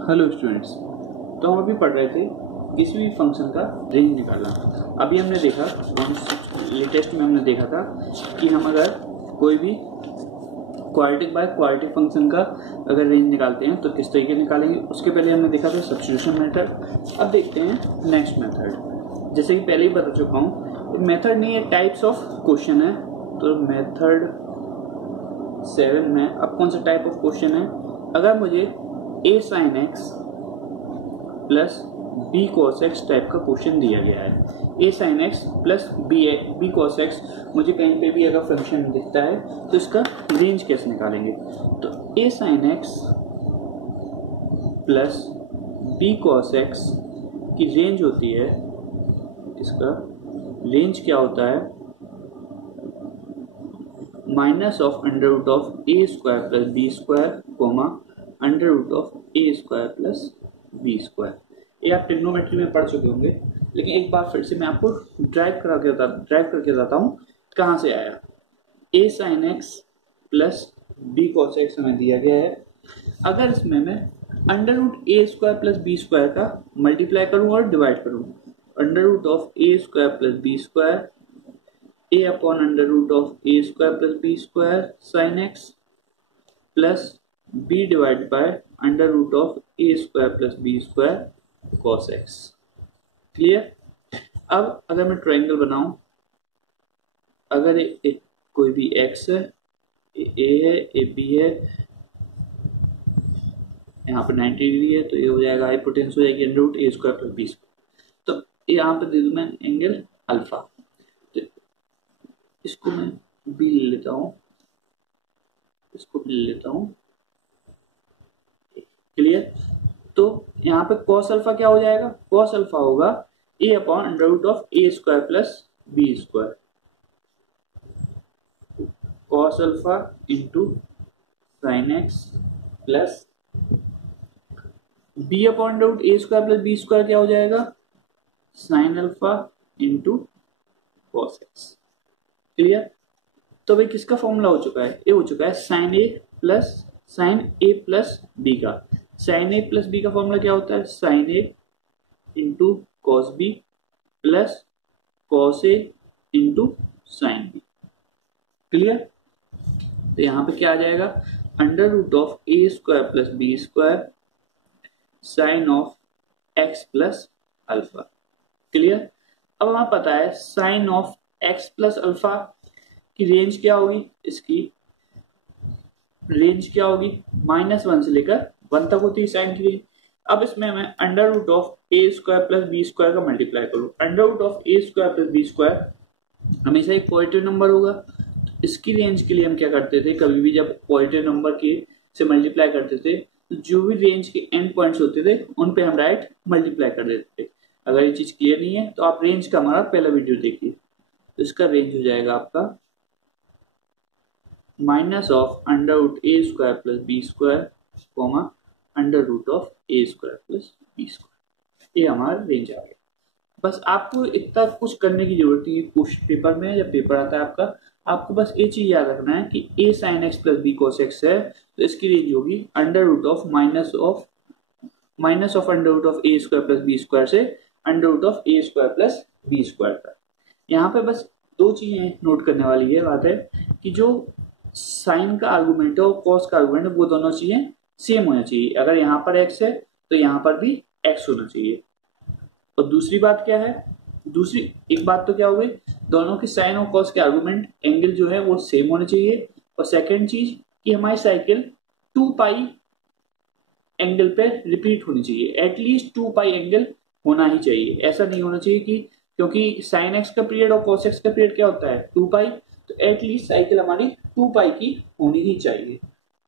Hello students, तो हम अभी पढ़ रहे थे किसी भी फंक्शन का रेंज निकालना। अभी हमने देखा लेटेस्ट में हमने देखा था कि हम अगर कोई भी क्वाड्रेटिक बाय क्वाड्रेटिक फंक्शन का अगर रेंज निकालते हैं तो किस तरीके निकालेंगे। उसके पहले हमने देखा था सब्स्टिट्यूशन मेथड। अब देखते हैं नेक्स्ट मेथड। जैसे कि पहले ही बता चुका हूँ, मेथड नहीं है, टाइप्स ऑफ क्वेश्चन है। तो मेथड 7 में अब कौन सा टाइप ऑफ क्वेश्चन है, अगर मुझे a sin x plus b cos x type का क्वेश्चन दिया गया है, a sin x plus b cos x मुझे कहीं पे भी अगर फंक्शन दिखता है तो इसका रेंज कैसे निकालेंगे। तो a sin x plus b cos x की रेंज होती है, इसका रेंज क्या होता है, minus of under root of a square plus b square comma under root of a square plus b square. ये आप ट्रिग्नोमेट्री में पढ़ चुके होंगे, लेकिन एक बार फिर से मैं आपको ड्राइव करके बताता हूँ कहाँ से आया। a sin x plus b cos x हमें दिया गया है। अगर इसमें मैं under root a square plus b square का मल्टीप्लाई करूँ और डिवाइड करूँ, under root of a square plus b square a upon under root of a square plus b square sin x plus b divide by under root of a square plus b square cos x। Clear. अब अगर मैं triangle बनाऊं, अगर एक कोई भी x है, a है, a b है, यहाँ पे 90 डिग्री है, तो ये हो जाएगा हाइपोटेन्यूस हो जाएगी under root a square plus b square. तो यहाँ पे दे दूं मैं एंगल अल्फा, तो इसको मैं b ले लेता हूँ, इसको भी ले लेता हूँ। क्लियर। तो यहाँ पे cos अल्फा क्या हो जाएगा, cos अल्फा होगा a upon under root of a square plus b square, cos alpha into sine x plus b upon under root a square plus b square क्या हो जाएगा, साइन alpha into cos x. Clear. तो भाई किसका formula हो चुका है, ये हो चुका है साइन ए प्लस बी का। साइन ए प्लस बी का फॉर्मूला क्या होता है, sine A into cos B plus cos A into sine B. Clear. तो यहां पे क्या आ जाएगा, under root of A square plus B square sine of X plus alpha. Clear. अब हमें पता है sine of X plus alpha की रेंज क्या होगी, इसकी रेंज क्या होगी, -1 से लेकर 1 तक होती है साइन की रेंज। अब इसमें मैं under root of A square plus B square का मल्टीप्लाई करूं, under root of A square plus B square हमेशा एक पॉजिटिव नंबर होगा। तो इसकी रेंज के लिए हम क्या करते थे, कभी भी जब पॉजिटिव नंबर के से मल्टीप्लाई करते थे तो जो भी रेंज के एंड पॉइंट्स होते थे उन पे हम डायरेक्ट मल्टीप्लाई कर देते थे। अगर ये चीज क्लियर नहीं है तो आप रेंज का हमारा पहला वीडियो देखिए। तो इसका रेंज हो जाएगा आपका minus of under root a square plus B square comma under root of A square plus B square. ये हमारा रेंज आ गया। बस आपको इतना कुछ करने की जरूरत नहीं है। क्वेश्चन पेपर में जब पेपर आता है आपका, आपको बस ये चीज याद रखना है कि a sin x plus b cos x है, तो इसकी रेंज होगी under root of minus of under root of a square plus b square से under root of a square plus b square का। यहाँ पे बस दो चीजें नोट करने वाली है बात है कि जो साइन का आर्गुमेंट है और कॉस का आर्गुमेंट है वो दोनों चीजें सेम होना चाहिए। अगर यहाँ पर x है तो यहाँ पर भी x होना चाहिए। और दूसरी बात क्या है, दूसरी एक बात तो क्या हो गई, दोनों की साइन और कॉस के आर्गुमेंट एंगल जो है वो सेम होने चाहिए। और सेकंड चीज कि हमारी साइकिल 2 पाई एंगल पे रिपीट होनी चाहिए, एटलीस्ट 2 पाई एंगल होना ही चाहिए। ऐसा नहीं होना चाहिए कि क्योंकि साइन एक्स का पीरियड और कॉस एक्स का पीरियड क्या होता है 2 पाई, तो एटलीस्ट साइकिल हमारी 2 पाई की होनी ही चाहिए।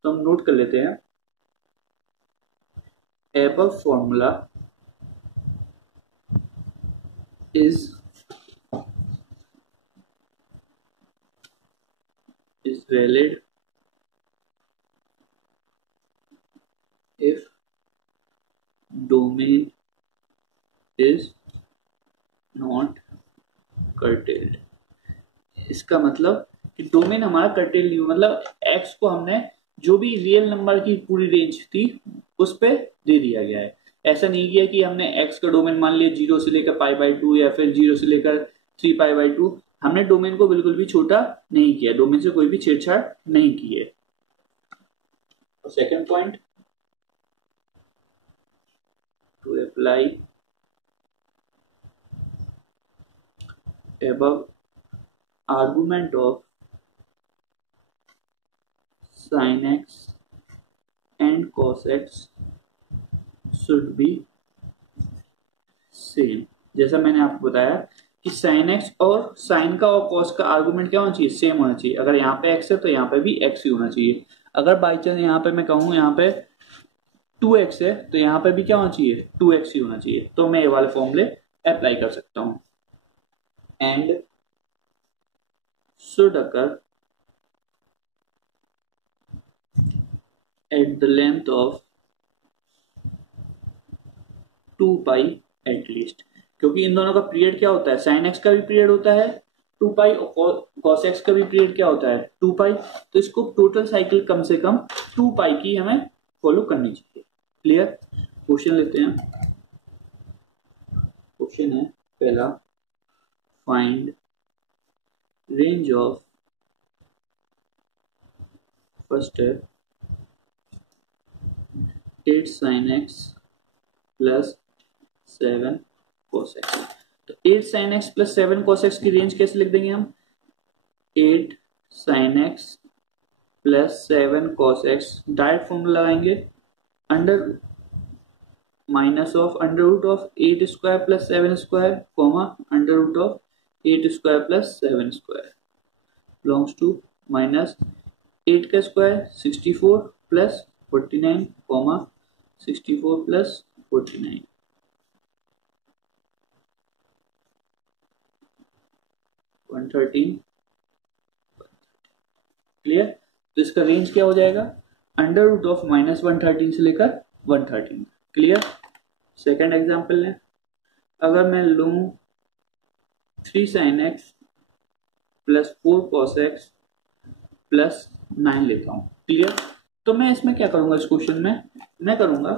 तो हम नोट कर लेते हैं, above formula is valid if domain is not curtailed। इसका मतलब कि डोमेन हमारा कर्टेल नहीं, मतलब x को हमने जो भी रियल नंबर की पूरी रेंज थी उस पे दे दिया गया है। ऐसा नहीं किया कि हमने x का डोमेन मान लिया 0 से लेकर π/2 या फिर 0 से लेकर 3π/2। हमने डोमेन को बिल्कुल भी छोटा नहीं किया, डोमेन से कोई भी छेड़छाड़ नहीं की है। Second point, to apply above argument of sin x and cos x should be same। जैसा मैंने आपको बताया कि sin x और sin का और cos का आर्गुमेंट क्या होना चाहिए, सेम होना चाहिए। अगर यहाँ पे x है तो यहाँ पे भी x ही होना चाहिए। अगर बाई चांस यहाँ पे मैं कहूँ यहाँ पे 2x है तो यहाँ पे भी क्या होना चाहिए, 2x ही होना चाहिए। तो मैं ये वाले फॉर्मूले अप्लाई कर सकता हूँ। And should occur at the length of 2π at least, क्योंकि इन दोनों का पीरियड क्या होता है, sin x का भी पीरियड होता है 2π और cos x का भी पीरियड क्या होता है 2π। तो इसको टोटल साइकिल कम से कम 2π की हमें फॉलो करनी चाहिए। क्लियर। क्वेश्चन लेते हैं। क्वेश्चन है पहला, फाइंड रेंज ऑफ, फर्स्ट है 8 sin x plus 7 cos x। तो 8 sin x plus 7 cos x की रेंज कैसे लिख देंगे हम, 8 sin x plus 7 cos x, direct formula लगाएंगे, under minus of under root of 8 square plus 7 square comma under root of 8 square plus 7 square belongs to minus 8 का square 64 plus 49 comma 64 plus 49 113। Clear. तो इसका range क्या हो जाएगा, under root of minus 113 से लेकर 113। Clear. Second example लें, अगर मैं लूं 3 sin x plus 4 cos x plus 9 लेता हूं। क्लियर। तो मैं इसमें क्या करूंगा, इस क्वेश्चन में मैं करूंगा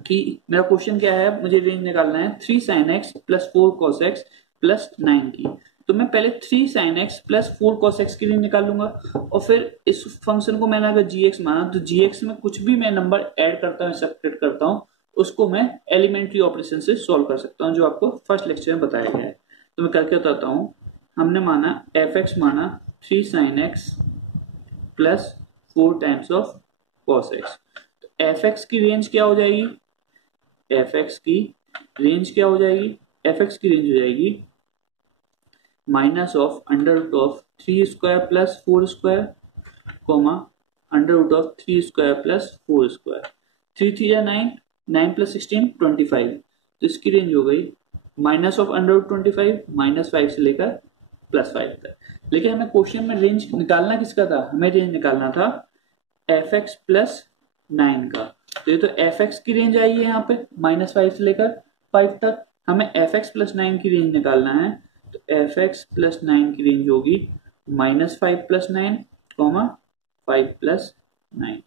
कि मेरा क्वेश्चन क्या है, मुझे रेंज निकालना है 3 sin x plus 4 cos x plus 9 की। तो मैं पहले 3 sin x plus 4 cos x की रेंज निकाल लूंगा और फिर इस फंक्शन को मैंने अगर gx माना तो gx में कुछ भी मैं नंबर ऐड करता हूँ, सब्ट्रैक्ट करता हूँ, उसको मैं एलिमेंट्री ऑपरेशन से सॉल्व कर सकता हूँ, जो आपको फर्स्ट लेक्चर में बताया गया है। तो मैं करके बताता हूँ। हमने माना fx माना 3 sin x plus 4 times of cos x। तो fx की रेंज क्या हो जाएगी, fx की रेंज क्या हो जाएगी, fx की रेंज हो जाएगी minus of under root of 3 square plus 4 square comma under root of 3 square plus 4 square. 3 3 9, 9 plus 16 25। तो इसकी रेंज हो गई minus of under root 25 minus 5 से लेकर प्लस 5 तक। लेकिन हमें क्वेश्चन में रेंज निकालना किसका था, हमें रेंज निकालना था fx प्लस 9 का। तो ये तो fx की रेंज आई है यहाँ पे माइनस 5 से लेकर 5 तक। हमें fx प्लस 9 की रेंज निकालना है, तो fx प्लस 9 की रेंज होगी माइनस 5 प्लस 9 कॉमा 5 प्लस 9।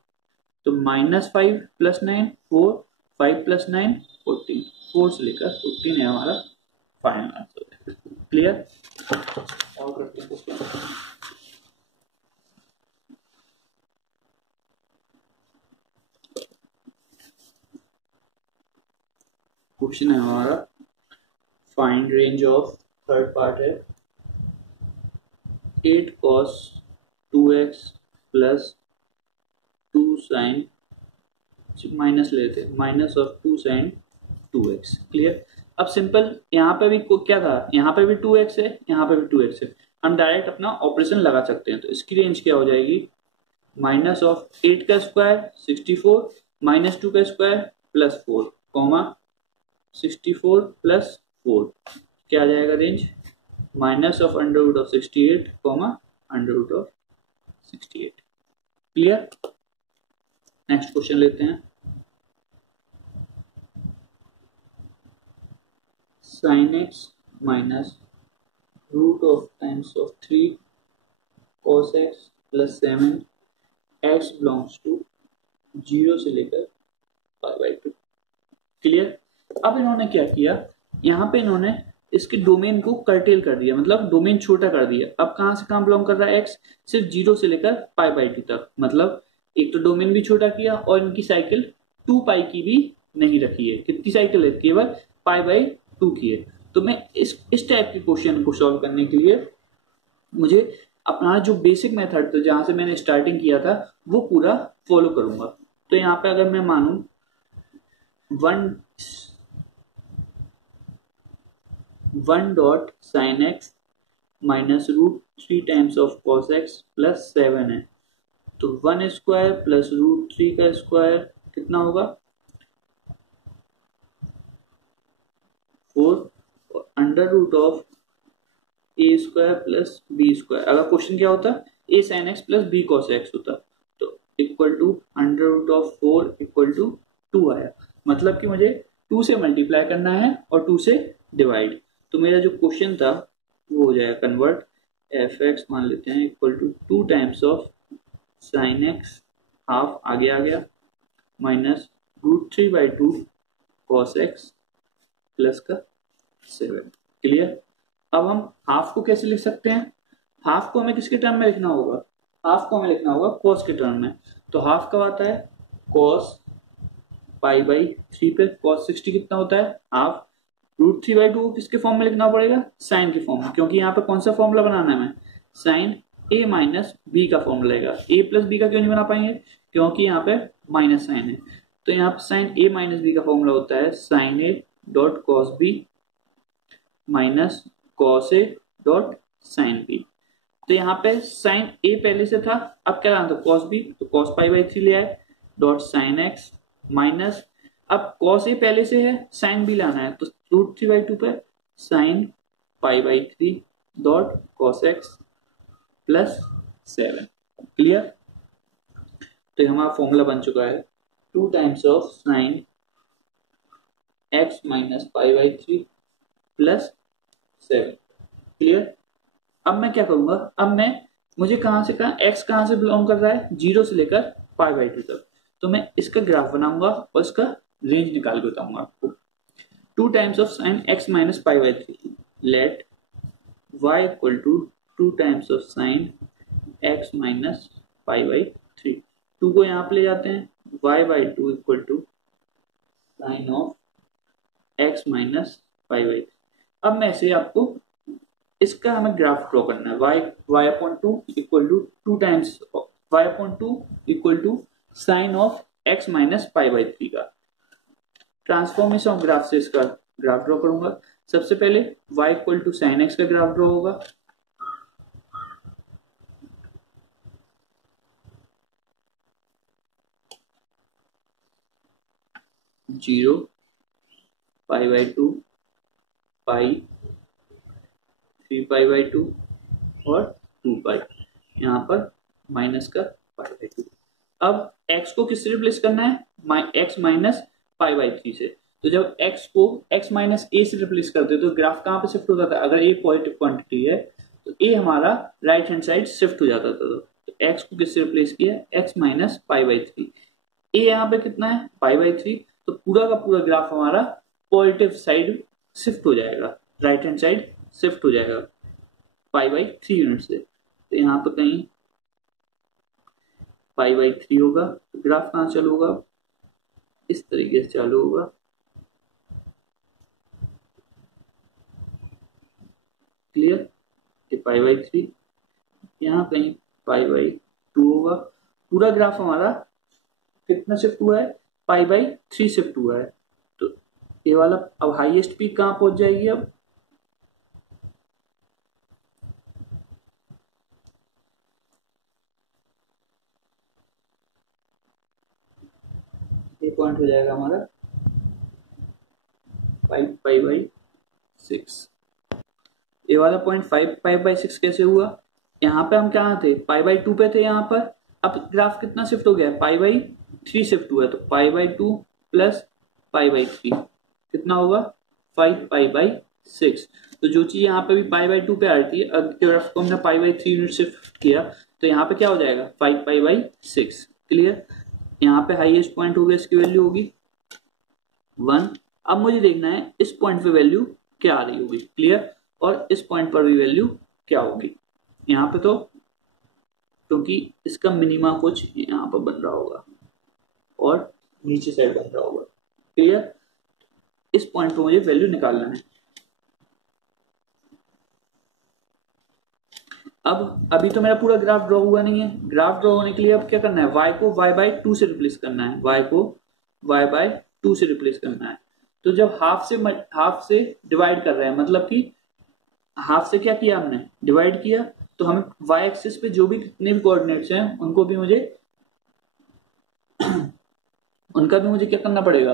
तो माइनस 5 प्लस 9 4, 5 प्लस 9 14, 4 से लेकर 14 है हमारा फाइनल आंसर। क्लियर। और करते हैं क्वेश्चन है हमारा, find range of, third part है 8 cos 2x plus 2 sin, minus लेते minus of 2 sin 2x। Clear. अब सिंपल यहाँ पे भी क्या था, यहाँ पे भी 2x है, यहाँ पे भी 2x है, हम डायरेक्ट अपना ऑपरेशन लगा सकते हैं। तो इसकी रेंज क्या हो जाएगी, माइनस ऑफ 8 का स्क्वायर 64 माइनस 2 का स्क्वायर प्लस 4 कॉमा 64 प्लस 4, क्या आ जाएगा range, minus of under root of 68 comma under root of 68। Clear. Next question लेते हैं। sin x minus root of times of 3 cos x plus 7 x belongs to 0 से लेकर पाई by 2। Clear. अब इन्होंने क्या किया, यहाँ पे इन्होंने इसके डोमेन को कर्टेल कर दिया, मतलब डोमेन छोटा कर दिया। अब कहां से कहां बिलोंग कर रहा है एक्स, सिर्फ 0 से लेकर पाई बाई 2 तक, मतलब एक तो डोमेन भी छोटा किया और इनकी साइकिल 2 पाई की भी नहीं रखी है। कितनी साइकिल है, केवल पाई बाई 2 की है। तो मैं इस टाइप के क्वेश्चन को सॉल्व करने के लिए मुझे अपना जो बेसिक मेथड था जहां से मैंने स्टार्टिंग किया था वो पूरा फॉलो करूंगा। तो यहाँ पे अगर मैं मानूं 1 dot sign x minus √3 times of cos x plus 7 है, तो 1 स्क्वायर प्लस √3 का स्क्वायर कितना होगा 4 और under root of A square plus B square. अगर क्वेश्चन क्या होता a sine x plus b cos x होता तो equal to under root of 4 equal to 2 आया। मतलब कि मुझे 2 से मल्टीप्लाई करना है और 2 से डिवाइड। तो मेरा जो क्वेश्चन था वो हो जाएगा कन्वर्ट एफ एक्स मान लेते हैं equal to 2 times of sine x half आगे आ गया माइनस √3/2 कॉस एक्स प्लस का 7। क्लियर। अब हम हाफ को कैसे लिख सकते हैं, हाफ को हमें किसके टर्म में लिखना होगा, हाफ को हमें लिखना होगा कॉस के टर्म में। तो हाफ कब आता है, कॉस पाई बाई 3 पे कॉस 60 कितना होता है हाफ, √3/2 को किसके फॉर्म में लिखना पड़ेगा, साइन के फॉर्म में, क्योंकि यहाँ पे कौन सा फॉर्मूला बनाना है हमें, साइन ए माइनस बी का फॉर्मूला लगेगा। ए प्लस बी का क्यों नहीं बना पाएंगे, क्योंकि यहाँ पे माइनस साइन है। तो यहाँ पे साइन ए माइनस बी का फॉर्मूला होता है sine a dot cos b minus cos a dot sine b. तो यहाँ पे साइन ए पहले से था, अब क्या लाना था कॉस बी, तो कॉस पाई बाई 3 ले आए डॉट साइन एक्स माइनस, अब कॉस ए पहले से है साइन बी लाना है तो √3/2 पे sign pi by 3 dot cos x plus 7। Clear. तो ये हमारा फॉर्मूला बन चुका है 2 times of sine x minus pi by 3 plus 7। Clear. अब मैं क्या करूंगा, अब मुझे कहां से कहां एक्स कहां से बिलोंग कर रहा है, 0 से लेकर पाई बाई 2 तक। तो मैं इसका ग्राफ बनाऊंगा और इसका रेंज निकाल के बताऊंगा आपको। 2 times of sine x minus pi by 3 let y equal to 2 times of sine x minus pi by 3। 2 को यहाँ पे ले जाते हैं, y/2 equal to sine of x minus pi by 3। अब मैं इसे आपको इसका हमें ग्राफ ड्रॉ करना है, y/2 equal to 2 times y/2 equal to sine of x minus pi by 3 का ट्रांसफॉर्मेशन ऑफ ग्राफ से इसका ग्राफ ड्रॉ करूंगा। सबसे पहले y equal to sine x का ग्राफ ड्रॉ होगा, zero pi by 2 pi 3 pi by 2 और 2 पाई, यहाँ पर माइनस का पाई बाई 2। अब x को किससे रिप्लेस करना है, x माइनस पाई बाई 3 से। तो जब x को x माइनस ए से रिप्लेस करते हैं तो ग्राफ कहाँ पे शिफ्ट होता था, अगर a पॉजिटिव क्वांटिटी है तो a हमारा राइट हैंड साइड शिफ्ट हो जाता था। तो x को किससे रिप्लेस किया, x minus pi by 3, a यहाँ पे कितना है पाई बाई 3, तो पूरा का पूरा ग्राफ हमारा पॉजिटिव साइड शिफ्ट हो जाएगा, राइट हैंड साइड शिफ्ट हो जाएगा पाई बाई 3 यूनिट से। तो यहाँ पे कहीं पाई बाई 3 होगा, तो ग्राफ कहाँ चालू होगा, इस तरीके से चालू होगा। क्लियर। कि पाई बाई 3 यहाँ कहीं पाई बाई 2 होगा। पूरा ग्राफ हमारा कितना शिफ्ट हुआ है, पाई बाई 3 शिफ्ट हुआ है। तो ये वाला अब हाईएस्ट पीक कहाँ पहुंच जाएगी, अब ये पॉइंट हो जाएगा हमारा पाई बाई 6। ये वाला पॉइंट 5 पाई बाई 6 कैसे हुआ, यहाँ पे हम कहाँ थे पाई बाई 2 पे थे यहाँ पर, अब ग्राफ कितना शिफ्ट हो गया पाई बाई 3 शिफ्ट हुआ है। तो पाई बाई 2 प्लस पाई बाई 3 कितना होगा 5 पाई बाई 6। तो जो चीज यहाँ पे भी पाई बाई 2 पे आ रही थी, अब ग्राफ को हमने पाई बाई 3 यूनिट शिफ्ट किया तो यहाँ पे क्या हो जाएगा 5 पाई बाई 6। क्लियर। यहाँ पे हाईएस्ट पॉइंट होगा, इसकी वैल्यू होगी 1। अब मुझे देखना है इस पॉइंट पे वैल्यू क्या आ रही होगी, क्लियर, और इस पॉइंट पर भी वैल्यू क्या होगी। यहाँ पे तो क्योंकि इसका मिनिमा कुछ यहाँ पर बन रहा होगा और नीचे साइड बन रहा होगा, क्लियर। इस पॉइंट पे मुझे वैल्यू निकालना है। अब अभी तो मेरा पूरा ग्राफ ड्रॉ हुआ नहीं है। ग्राफ ड्रॉ होने के लिए अब क्या करना है, y को y/2 से रिप्लेस करना है, y को y/2 से रिप्लेस करना है। तो जब हाफ से डिवाइड कर रहे हैं, मतलब कि हाफ से क्या किया हमने, डिवाइड किया, तो हमें y एक्सिस पे जो भी कितने भी कोऑर्डिनेट्स हैं उनको भी मुझे उनका भी मुझे क्या करना पड़ेगा।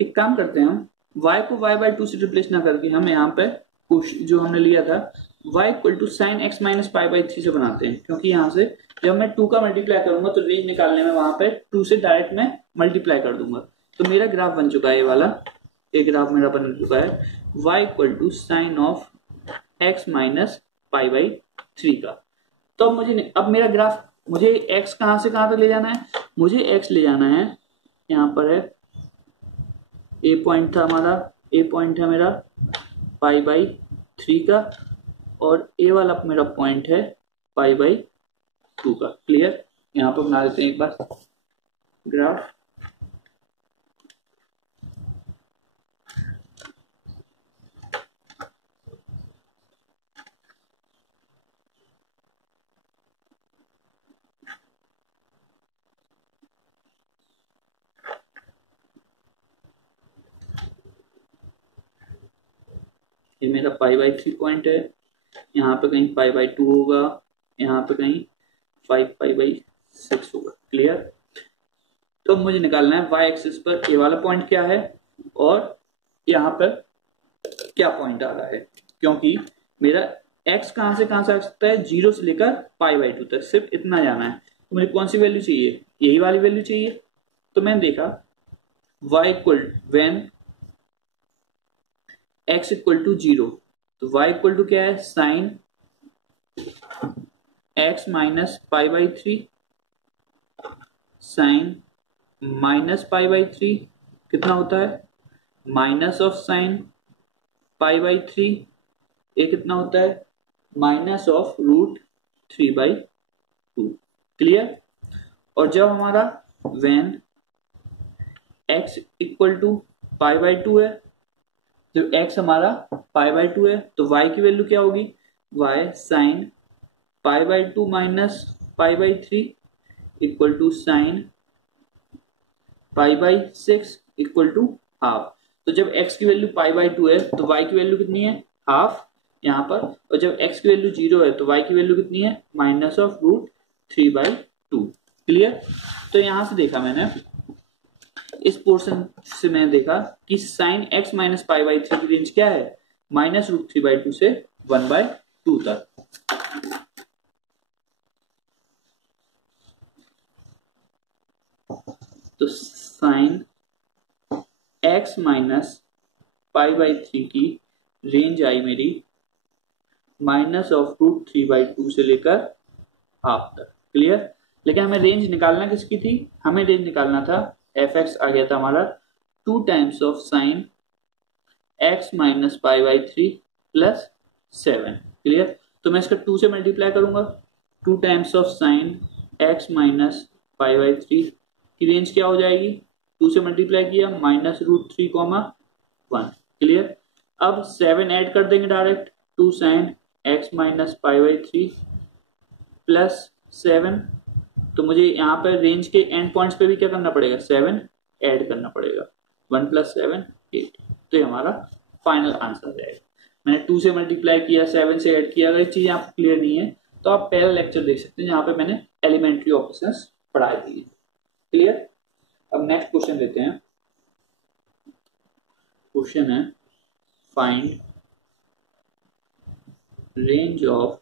एक काम करते हैं, हम y को y/2 से रिप्लेस ना करके हम यहाँ पे जो हमने लिया था y equal to sine x minus पाई/3 से बनाते हैं, क्योंकि यहाँ से जब मैं 2 का मल्टीप्लाई करूंगा तो रेंज निकालने में वहां पे 2 से डायरेक्ट मैं मल्टीप्लाई कर दूंगा। तो मेरा ग्राफ बन चुका है, ये वाला एक ग्राफ मेरा बन चुका है y equal to sine of x minus पाई/3 का। तो अब मेरा ग्राफ, मुझे x कहां से कहां तक ले जाना है, मुझे x ले जाना है, यहाँ पर है ए पॉइंट था हमारा, ए पॉइंट है मेरा पाई/3 का, और ए वाला मेरा पॉइंट है पाई/2 का, क्लियर। यहाँ पर बना देते हैं एक बार ग्राफ। ये मेरा पाई/3 पॉइंट है, यहाँ पे कहीं पाई/2 होगा, यहाँ पे कहीं 5 पाई/6 होगा, क्लियर। तो मुझे निकालना है y एक्सिस पर ए वाला पॉइंट क्या है और यहाँ पर क्या पॉइंट आ रहा है, क्योंकि मेरा x कहां से कहां से आ सकता है, 0 से लेकर पाई/2 तक, सिर्फ इतना जाना है। तो मुझे कौन सी वैल्यू चाहिए, यही वाली वैल्यू चाहिए। तो मैंने देखा y equal when x equal to 0, तो y इक्वल टू क्या है, साइन x माइनस पाई/3, साइन माइनस पाई/3 कितना होता है, माइनस ऑफ साइन पाई/3, ये कितना होता है, माइनस ऑफ √3/2, क्लियर। और जब हमारा व्हेन x इक्वल टू पाई/2 है, जब x हमारा पाई/2 है तो y की वैल्यू क्या होगी, y साइन पाई/2 माइनस पाई/3 इक्वल टू साइन पाई/6 इक्वल टू हाफ। तो जब x की वैल्यू पाई/2 है तो y की वैल्यू कितनी है, हाफ यहाँ पर, और जब x की वैल्यू 0 है तो y की वैल्यू कितनी है, माइनस ऑफ √3/2, क्लियर। तो यहां से देखा मैंने, इस पोर्शन से मैंने देखा कि साइन x माइनस पाई/3 की रेंज क्या है, माइनस √3/2 से 1/2 तक। तो साइन x माइनस पाई/3 की रेंज आई मेरी माइनस ऑफ √3/2 से लेकर हाफ तक, क्लियर। लेकिन हमें रेंज निकालना किसकी थी, हमें रेंज निकालना था, f(x) आ गया था हमारा 2 times of sine x minus पाई/3 प्लस 7, क्लियर। तो मैं इसका 2 से मल्टीप्लाई करूंगा, 2 times of sine x minus पाई/3 की रेंज क्या हो जाएगी, 2 से मल्टीप्लाई किया, माइनस √3,1, क्लियर। अब 7 ऐड कर देंगे डायरेक्ट, 2 साइन x माइनस पाई/3 प्लस 7, तो मुझे यहाँ पर रेंज के एंड पॉइंट्स पे भी क्या करना पड़ेगा, 7 ऐड करना पड़ेगा, 1 + 7 8। तो ये हमारा फाइनल आंसर जाएगा। मैंने 2 से मल्टीप्लाई किया, 7 से ऐड किया। अगर चीज आपको क्लियर नहीं है तो आप पहला लेक्चर देख सकते हैं जहां पे मैंने एलिमेंट्री ऑपरेशंस पढ़ाई थी, क्लियर। अब नेक्स्ट क्वेश्चन लेते हैं। क्वेश्चन है find range of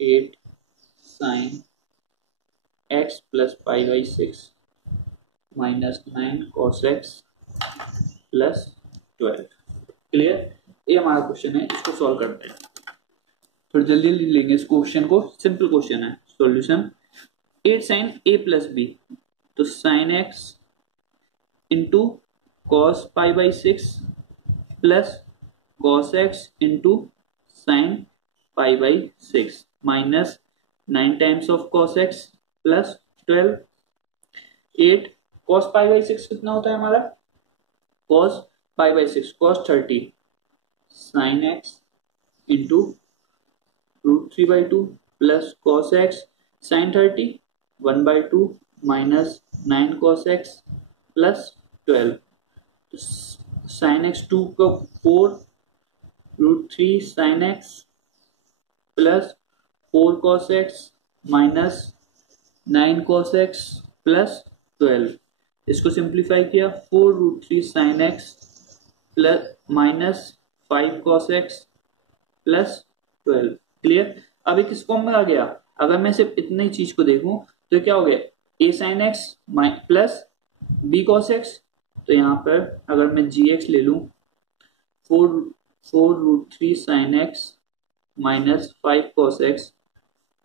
8 sin x plus पाई/6 minus 9 cos x plus 12, clear. ये हमारा क्वेश्चन है, इसको सॉल्व करते हैं। थोड़ी जल्दी जल्दी लेंगे इस क्वेश्चन को, सिंपल क्वेश्चन है। सॉल्यूशन 8 साइन ए प्लस बी, तो sine x into cos pi by 6 plus cos x into sine pi by 6 minus 9 times of cos x plus 12। 8 cos pi by 6 कितना होता है हमारा, cos pi by 6 cos 30 sine x into √3/2 plus cos x sine 30 1/2 minus 9 cos x plus 12। Sine x 2 का 4 √3 sign x plus 4 cos x minus 9 cos x plus 12। इसको simplify किया 4 √3 sign x plus minus 5 cos x plus 12। Clear. अभी किस form में आ गया, अगर मैं सिर्फ इतनी चीज को देखूं तो क्या हो गया, a sign x plus b cos x, तो यहाँ पर अगर मैं gx ले लूं 4 √3 sign x minus 5 cos x,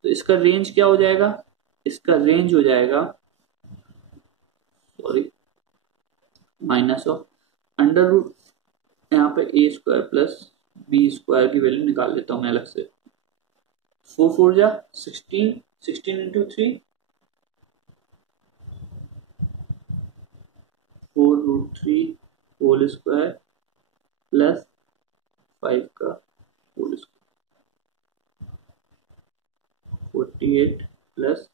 तो इसका रेंज क्या हो जाएगा, इसका रेंज हो जाएगा माइनस ऑफ अंडर रूट, यहाँ पे a square plus B square की वैल्यू निकाल लेता हूं मैं अलग से। 4 4 जा 16, 16 इंटू 3 4 √3 होल स्क्वायर प्लस 5 का होल स्क्वायर 48 प्लस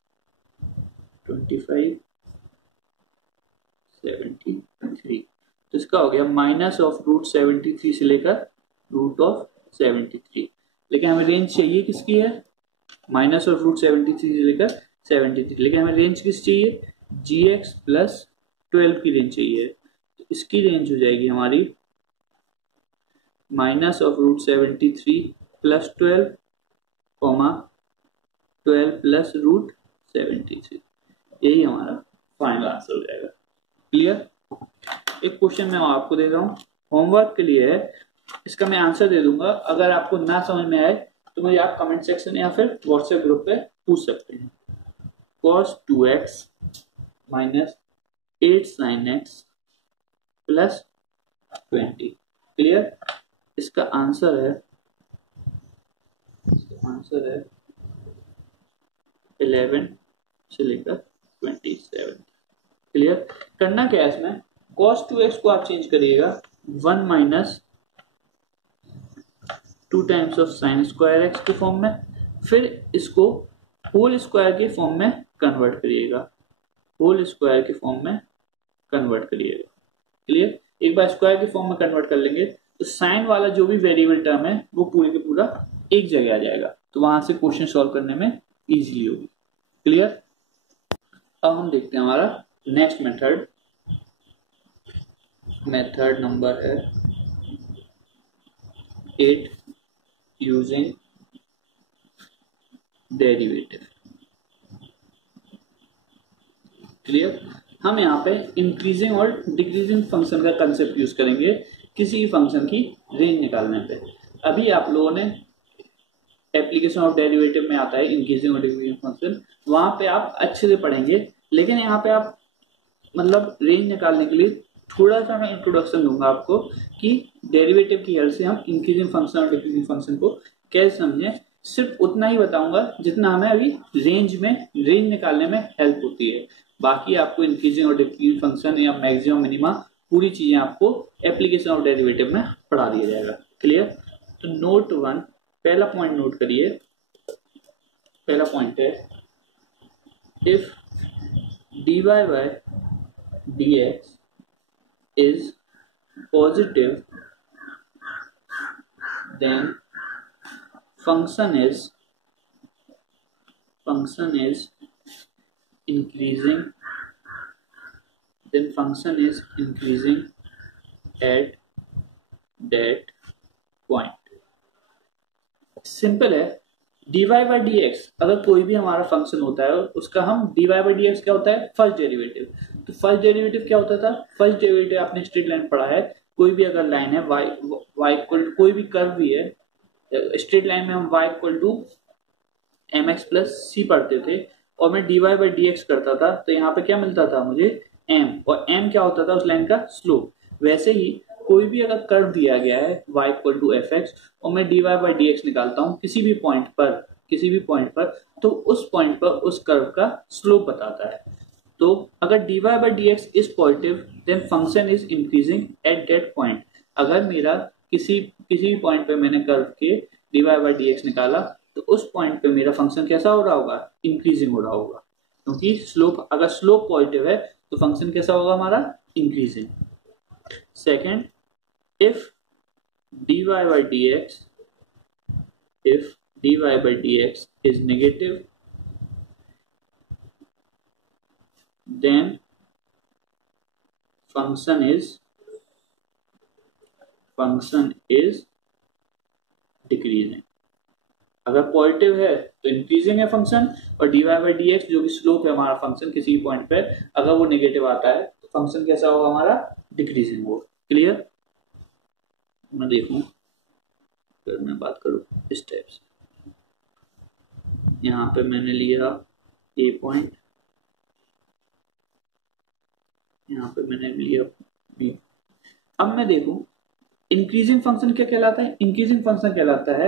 25 73। तो इसका हो गया माइनस ऑफ √73 से लेकर √73। लेकिन हमें रेंज चाहिए किसकी है, माइनस ऑफ √73 से लेकर 73, लेकिन हमें रेंज किस चाहिए, gx प्लस 12 की रेंज चाहिए। तो इसकी रेंज हो जाएगी हमारी minus of √73 plus 12 comma 12 plus √73। यही हमारा फाइनल आंसर हो जाएगा। क्लियर। एक क्वेश्चन मैं आपको दे रहा हूं होमवर्क के लिए है, इसका मैं आंसर दे दूंगा, अगर आपको ना समझ में आए तो मुझे आप कमेंट सेक्शन या फिर व्हाट्सएप ग्रुप पे पूछ सकते हैं। cos 2x minus 8 sin x plus 20। Clear. इसका आंसर है 11 से लेकर 27। क्लियर। करना क्या है इसमें, cos 2x को आप चेंज करिएगा 1 minus 2 times of sine square x के फॉर्म में, फिर इसको होल स्क्वायर के फॉर्म में कन्वर्ट करिएगा, होल स्क्वायर के फॉर्म में कन्वर्ट करिएगा। क्लियर। एक बार स्क्वायर के फॉर्म में कन्वर्ट कर लेंगे तो साइन वाला जो भी वेरिएबल टर्म है वो पूरे के पूरा एक जगह आ जाएगा, तो वहां से क्वेश्चन सॉल्व करने में इजीली होगी। क्लियर। अब हम देखते हैं हमारा नेक्स्ट मेथड नंबर है 8 यूजिंग डेरिवेटिव। क्लियर। हम यहाँ पे इंक्रीजिंग और डिक्रीजिंग फंक्शन का कंसेप्ट यूज करेंगे किसी फंक्शन की रेंज निकालने पे। अभी आप लोगों ने एप्लीकेशन ऑफ डेरिवेटिव में आता है इंक्रीजिंग और डिक्रीजिंग फंक्शन, वहां पे आप अच्छे से पढ़ेंगे, लेकिन यहाँ पे आप मतलब रेंज निकालने के लिए थोड़ा सा मैं इंट्रोडक्शन दूंगा आपको कि डेरिवेटिव की हेल्प से हम इंक्रीजिंग फंक्शन और डिक्रीजिंग फंक्शन को कैसे समझें। सिर्फ उतना ही बताऊंगा जितना हमें अभी रेंज निकालने में हेल्प होती है, बाकी आपको इंक्रीजिंग और डिक्रीजिंग फंक्शन या मैक्सिमम मिनिमा पूरी चीजें आपको एप्लीकेशन ऑफ डेरिवेटिव में पढ़ा दिया जाएगा। क्लियर। तो नोट 1 पहला पॉइंट नोट करिए। पहला पॉइंट है if dy by dx is positive then function is increasing, then function is increasing at that point। Simple है। dy by dx अगर कोई भी हमारा फंक्शन होता है उसका हम dy by dx क्या होता है, फर्स्ट डेरिवेटिव। तो फर्स्ट डेरिवेटिव क्या होता था, फर्स्ट डेरिवेटिव आपने स्ट्रेट लाइन पढ़ा है, कोई भी अगर लाइन है y इक्वल कोई भी कर्व भी है स्ट्रेट लाइन में हम y equal to mx plus c पढ़ते थे, और मैं dy बाई डी एक्स करता था तो यहाँ पे क्या मिलता था मुझे m, और m क्या होता था उस लाइन का स्लोप। वैसे ही कोई भी अगर कर्व दिया गया है y equal to f x और मैं dy बाई डी एक्स निकालता हूँ किसी भी पॉइंट पर तो उस पॉइंट पर उस कर्व का स्लोप बताता है। तो अगर dy by d x is positive then function is increasing at that point. अगर मेरा किसी भी पॉइंट पे मैंने कर्व के dy बाई डी एक्स निकाला तो उस पॉइंट पे मेरा फंक्शन कैसा हो रहा होगा, इंक्रीजिंग हो रहा होगा, क्योंकि स्लोप अगर स्लोप पॉजिटिव है तो फंक्शन कैसा होगा हमारा, increasing. Second, if dy by d x is negative then function is decreasing। अगर पॉजिटिव है तो इंक्रीजिंग है फंक्शन, और dy बाई डी एक्स जो कि स्लोप है हमारा फंक्शन किसी पॉइंट पे अगर वो नेगेटिव आता है तो फंक्शन कैसा होगा हमारा, डिक्रीजिंग होगा। क्लियर। मैं देखूं अगर मैं बात करूं इस टाइप से, यहाँ पे मैंने लिया ए पॉइंट, यहाँ पे मैंने लिया बी। अब मैं देखूं इंक्रीजिंग फंक्शन क्या कहलाता है, इंक्रीजिंग फंक्शन कहलाता है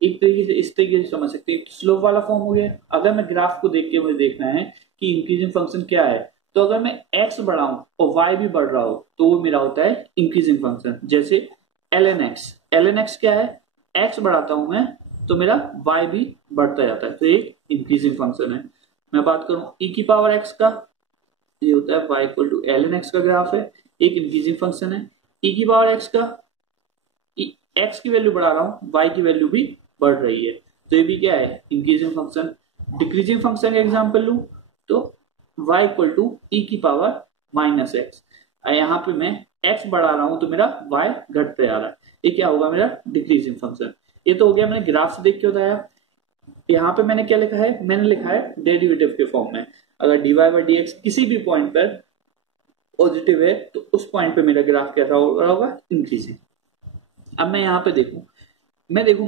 एक तरीके से, इस तरीके से समझ सकते हैं, स्लोप वाला फॉर्म हो गया। अगर मैं ग्राफ को देख के मुझे देखना है कि इंक्रीजिंग फंक्शन क्या है, तो अगर मैं x बढ़ाऊं और y भी बढ़ रहा हो तो वो मेरा होता है इंक्रीजिंग फंक्शन। जैसे ln x क्या है, x बढ़ाता हूं मैं तो मेरा y भी बढ़ता जाता है, तो एक इंक्रीजिंग फंक्शन है। मैं बात करूं e की पावर x का, ये होता है y equal to ln x का ग्राफ है, एक इंक्रीजिंग फंक्शन है। e की पावर x का, x की वैल्यू बढ़ा रहा हूं, y की वैल्यू भी बढ़ रही है, तो ये भी क्या है, इंक्रीजिंग फंक्शन। डिक्रीजिंग फंक्शन का एग्जांपल लूं तो y इक्वल टू e की पावर माइनस एक्स। यहाँ पे मैं x बढ़ा रहा हूं तो मेरा y घटते जा रहा है, ये क्या होगा मेरा डिक्रीजिंग फंक्शन। ये तो हो गया मैंने ग्राफ से देख के बताया। यहाँ पे मैंने क्या लिखा है, मैंने लिखा है डेरिवेटिव के फॉर्म में। अगर dy बाई डी एक्स किसी भी पॉइंट पर पॉजिटिव है तो उस पॉइंट पे मेरा ग्राफ कैसा होगा, इंक्रीजिंग। अब मैं यहाँ पे देखूं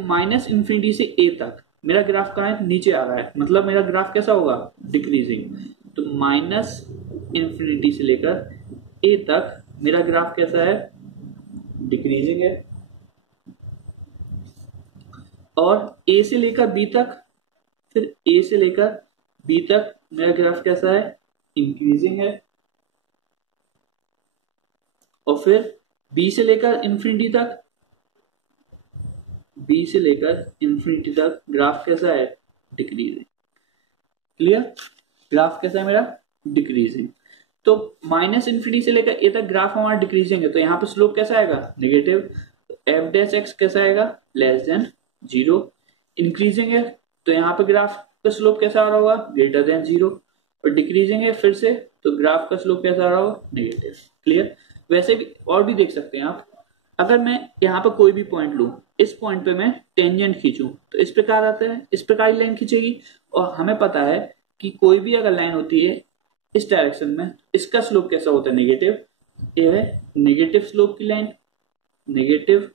माइनस इंफिनिटी से a तक मेरा ग्राफ कहाँ है, नीचे आ रहा है, मतलब मेरा ग्राफ कैसा होगा, डिक्रीजिंग। तो माइनस इंफिनिटी से लेकर a तक मेरा ग्राफ कैसा है, डिक्रीजिंग है। और a से लेकर b तक, फिर a से लेकर b तक मेरा ग्राफ कैसा है, इंक्रीजिंग है। और फिर b से लेकर इंफिनिटी तक, ग्राफ कैसा है, डिक्रीजिंग। क्लियर, ग्राफ कैसा है मेरा, डिक्रीजिंग। तो माइनस इंफिनिटी से लेकर ए तक ग्राफ हमारा डिक्रीजिंग है, तो यहाँ पे स्लोप कैसा आएगा, नेगेटिव। एफ डैश एक्स कैसा आएगा, लेस देन 0। इंक्रीजिंग है तो यहाँ पे ग्राफ का स्लोप कैसा आ रहा होगा, ग्रेटर देन 0। और डिक्रीजिंग है फिर से, तो ग्राफ का स्लोप कैसा आ रहा होगा, नेगेटिव। क्लियर। वैसे भी और भी देख सकते हैं आप, अगर मैं यहाँ पे कोई भी पॉइंट लूं, इस पॉइंट पे मैं टेंजेंट खींचूं तो इस प्रकार आता है, इस प्रकार लाइन खींचेगी। और हमें पता है कि कोई भी अगर लाइन होती है इस डायरेक्शन में, इसका स्लोप कैसा होता है, नेगेटिव। ये है नेगेटिव स्लोप की लाइन, नेगेटिव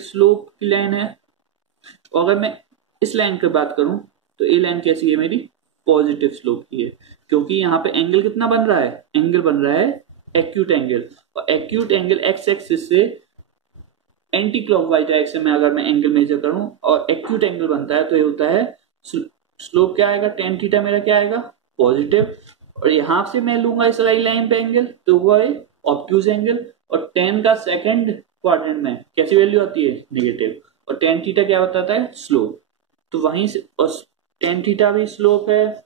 स्लोप की लाइन है। और अगर मैं इस लाइन की बात करूं तो ये लाइन कैसी है मेरी, पॉजिटिव स्लोप की है, क्योंकि यहाँ पे एंगल कितना बन रहा है, एंगल बन रहा है एक्यूट एंगल। और एक्यूट एंगल एक्स एक्सिस से एंटी क्लॉकवाइज डायरेक्शन में अगर मैं एंगल मेजर करूं और एक्यूट एंगल बनता है तो ये होता है स्लोप क्या आएगा, टेन थीटा मेरा क्या आएगा, पॉजिटिव। और यहां से मैं लूंगा इस लाइन पे एंगल तो वो है ऑब्ट्यूज एंगल। और टेन का सेकंड क्वाड्रेंट में कैसी वैल्यू आती है, नेगेटिव। और टेन थीटा क्या बताता है, स्लोप। तो वहीं से टेन थीटा भी स्लोप है,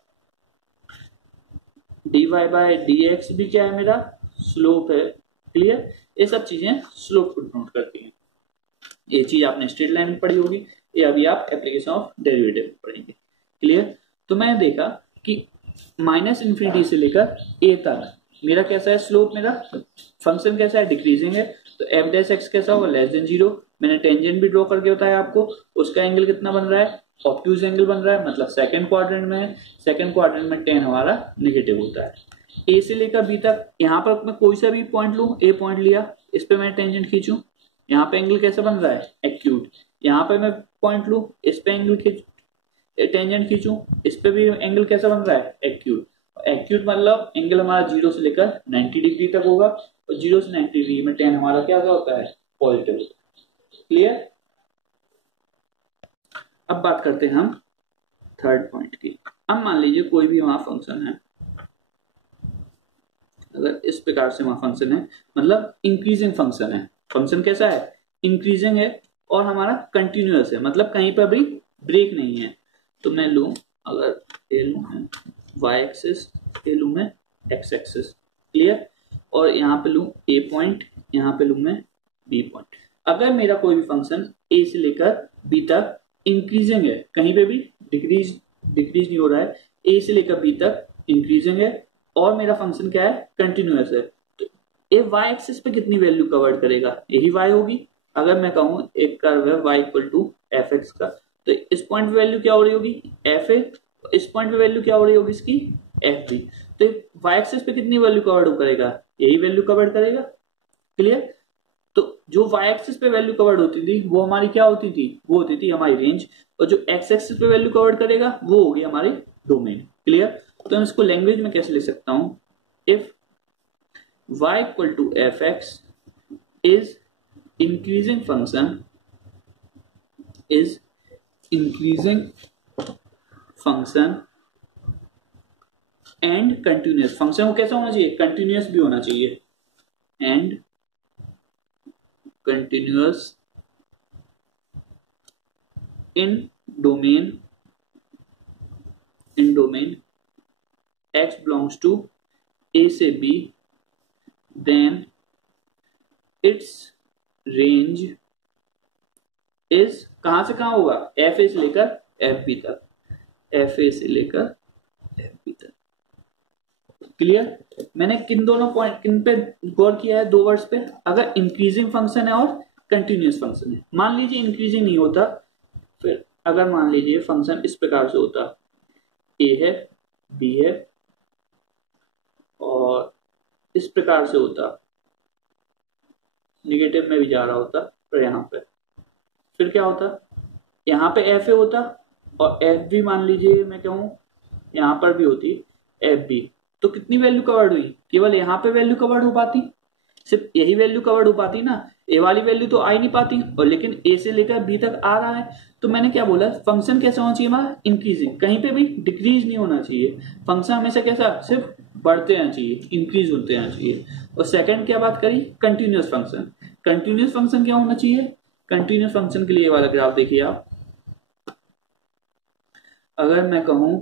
dy बाई डी एक्स भी क्या है मेरा, स्लोप है। क्लियर, ये सब चीजें स्लोप को डिनोट करती हैं। ये चीज आपने स्ट्रेट लाइन में पढ़ी होगी, ये अभी आप एप्लीकेशन ऑफ डेरिवेटिव पढ़ेंगे। क्लियर। तो मैंने देखा कि माइनस इंफिनिटी से लेकर a तक मेरा कैसा है स्लोप, मेरा फंक्शन कैसा है, डिक्रीजिंग है। तो एफ डैश एक्स कैसा होगा, लेस देन 0। मैंने टेंजेंट भी ड्रॉ करके बताया आपको, उसका एंगल कितना बन रहा है, ऑब्ट्यूज एंगल बन रहा है, मतलब सेकंड क्वाड्रेंट में है। सेकंड क्वाड्रेंट में टेन हमारा नेगेटिव होता है। ए से लेकर बी तक, यहाँ पर मैं कोई सा भी पॉइंट लूं, ए पॉइंट लिया, इस पे मैं टेंजेंट खींचूं, यहाँ पे एंगल कैसा बन रहा है, एक्यूट। यहाँ पे मैं पॉइंट लूं, इस पे एंगल खींच, टेंजेंट खींचूं, इस पे भी एंगल कैसा बन रहा है, एक्यूट। एक्यूट मतलब एंगल हमारा 0 से लेकर 90 डिग्री तक होगा, और 0 से 90 डिग्री में टेन हमारा क्या होता है, पॉजिटिव। क्लियर। अब बात करते हैं हम थर्ड पॉइंट की। अब मान लीजिए कोई भी वहां फंक्शन है, अगर इस प्रकार से वहां फंक्शन है, मतलब इंक्रीजिंग फंक्शन है, फंक्शन कैसा है, इंक्रीजिंग है, और हमारा कंटिन्यूअस है, मतलब कहीं पर भी ब्रेक नहीं है। तो मैं लू, अगर ए लू मैं वाई एक्सिस, ए लू मैं एक्स एक्सिस। क्लियर। और यहाँ पे लू ए पॉइंट, यहाँ पे लू मैं बी पॉइंट। अगर मेरा कोई भी फंक्शन ए से लेकर बी तक इंक्रीजिंग है, कहीं पे भी डिक्रीज नहीं हो रहा है, ए से लेकर बी तक इंक्रीजिंग है, और मेरा फंक्शन क्या है, कंटिन्यूअस है, तो ये वाई एक्सिस पे कितनी वैल्यू कवर करेगा, यही वाई होगी। अगर मैं कहूं एक कर्व है y equal to f x का, तो इस पॉइंट पे वैल्यू क्या हो रही होगी, एफ ए, इस पॉइंट पे वैल्यू क्या हो रही होगी इसकी, एफ बी। तो वाई एक्सिस पे कितनी वैल्यू कवर करेगा, यही वैल्यू कवर करेगा। क्लियर। तो जो वाई एक्सिस पे वैल्यू कवर्ड होती थी वो हमारी क्या होती थी, वो होती थी हमारी रेंज, और जो एक्स एक्सिस पे वैल्यू कवर्ड करेगा वो होगी हमारी डोमेन। क्लियर। तो मैं इसको लैंग्वेज में कैसे लिख सकता हूं, if y equal to f x is increasing function, is increasing function and continuous, function को कैसा होना चाहिए, कंटिन्यूअस भी होना चाहिए, and continuous in domain x belongs to a से b, then its range is कहां से कहां होगा, एफ ए से लेकर एफ बी तक, एफ ए से लेकर एफ बी तक। क्लियर। मैंने किन दोनों पॉइंट, किन पे गौर किया है, दो वर्ड्स पे, अगर इंक्रीजिंग फंक्शन है और कंटिन्यूअस फंक्शन है। मान लीजिए इंक्रीजिंग नहीं होता, फिर अगर मान लीजिए फंक्शन इस प्रकार से होता, ए है, बी है, और इस प्रकार से होता, निगेटिव में भी जा रहा होता, पर यहाँ पे फिर क्या होता, यहाँ पे एफ ए होता, और एफ बी मान लीजिए मैं कहूं यहाँ पर भी होती एफ बी, तो कितनी वैल्यू कवर्ड हुई, केवल यहाँ पे वैल्यू कवर्ड हो पाती, सिर्फ यही वैल्यू कवर्ड हो पाती ना, ए वाली वैल्यू तो आ ही नहीं पाती, और लेकिन ए से लेकर बी तक आ रहा है। तो मैंने क्या बोला, फंक्शन कैसा होना चाहिए हमारा, इंक्रीजिंग, कहीं पे भी डिक्रीज नहीं होना चाहिए, फंक्शन हमेशा कैसा, सिर्फ बढ़ते रहना चाहिए, इंक्रीज होते रहना चाहिए। और सेकंड क्या बात करी, कंटिन्यूअस फंक्शन, कंटिन्यूअस फंक्शन क्या होना चाहिए, कंटिन्यूअस फंक्शन के लिए वाला ग्राफ देखिए आप, अगर मैं कहूं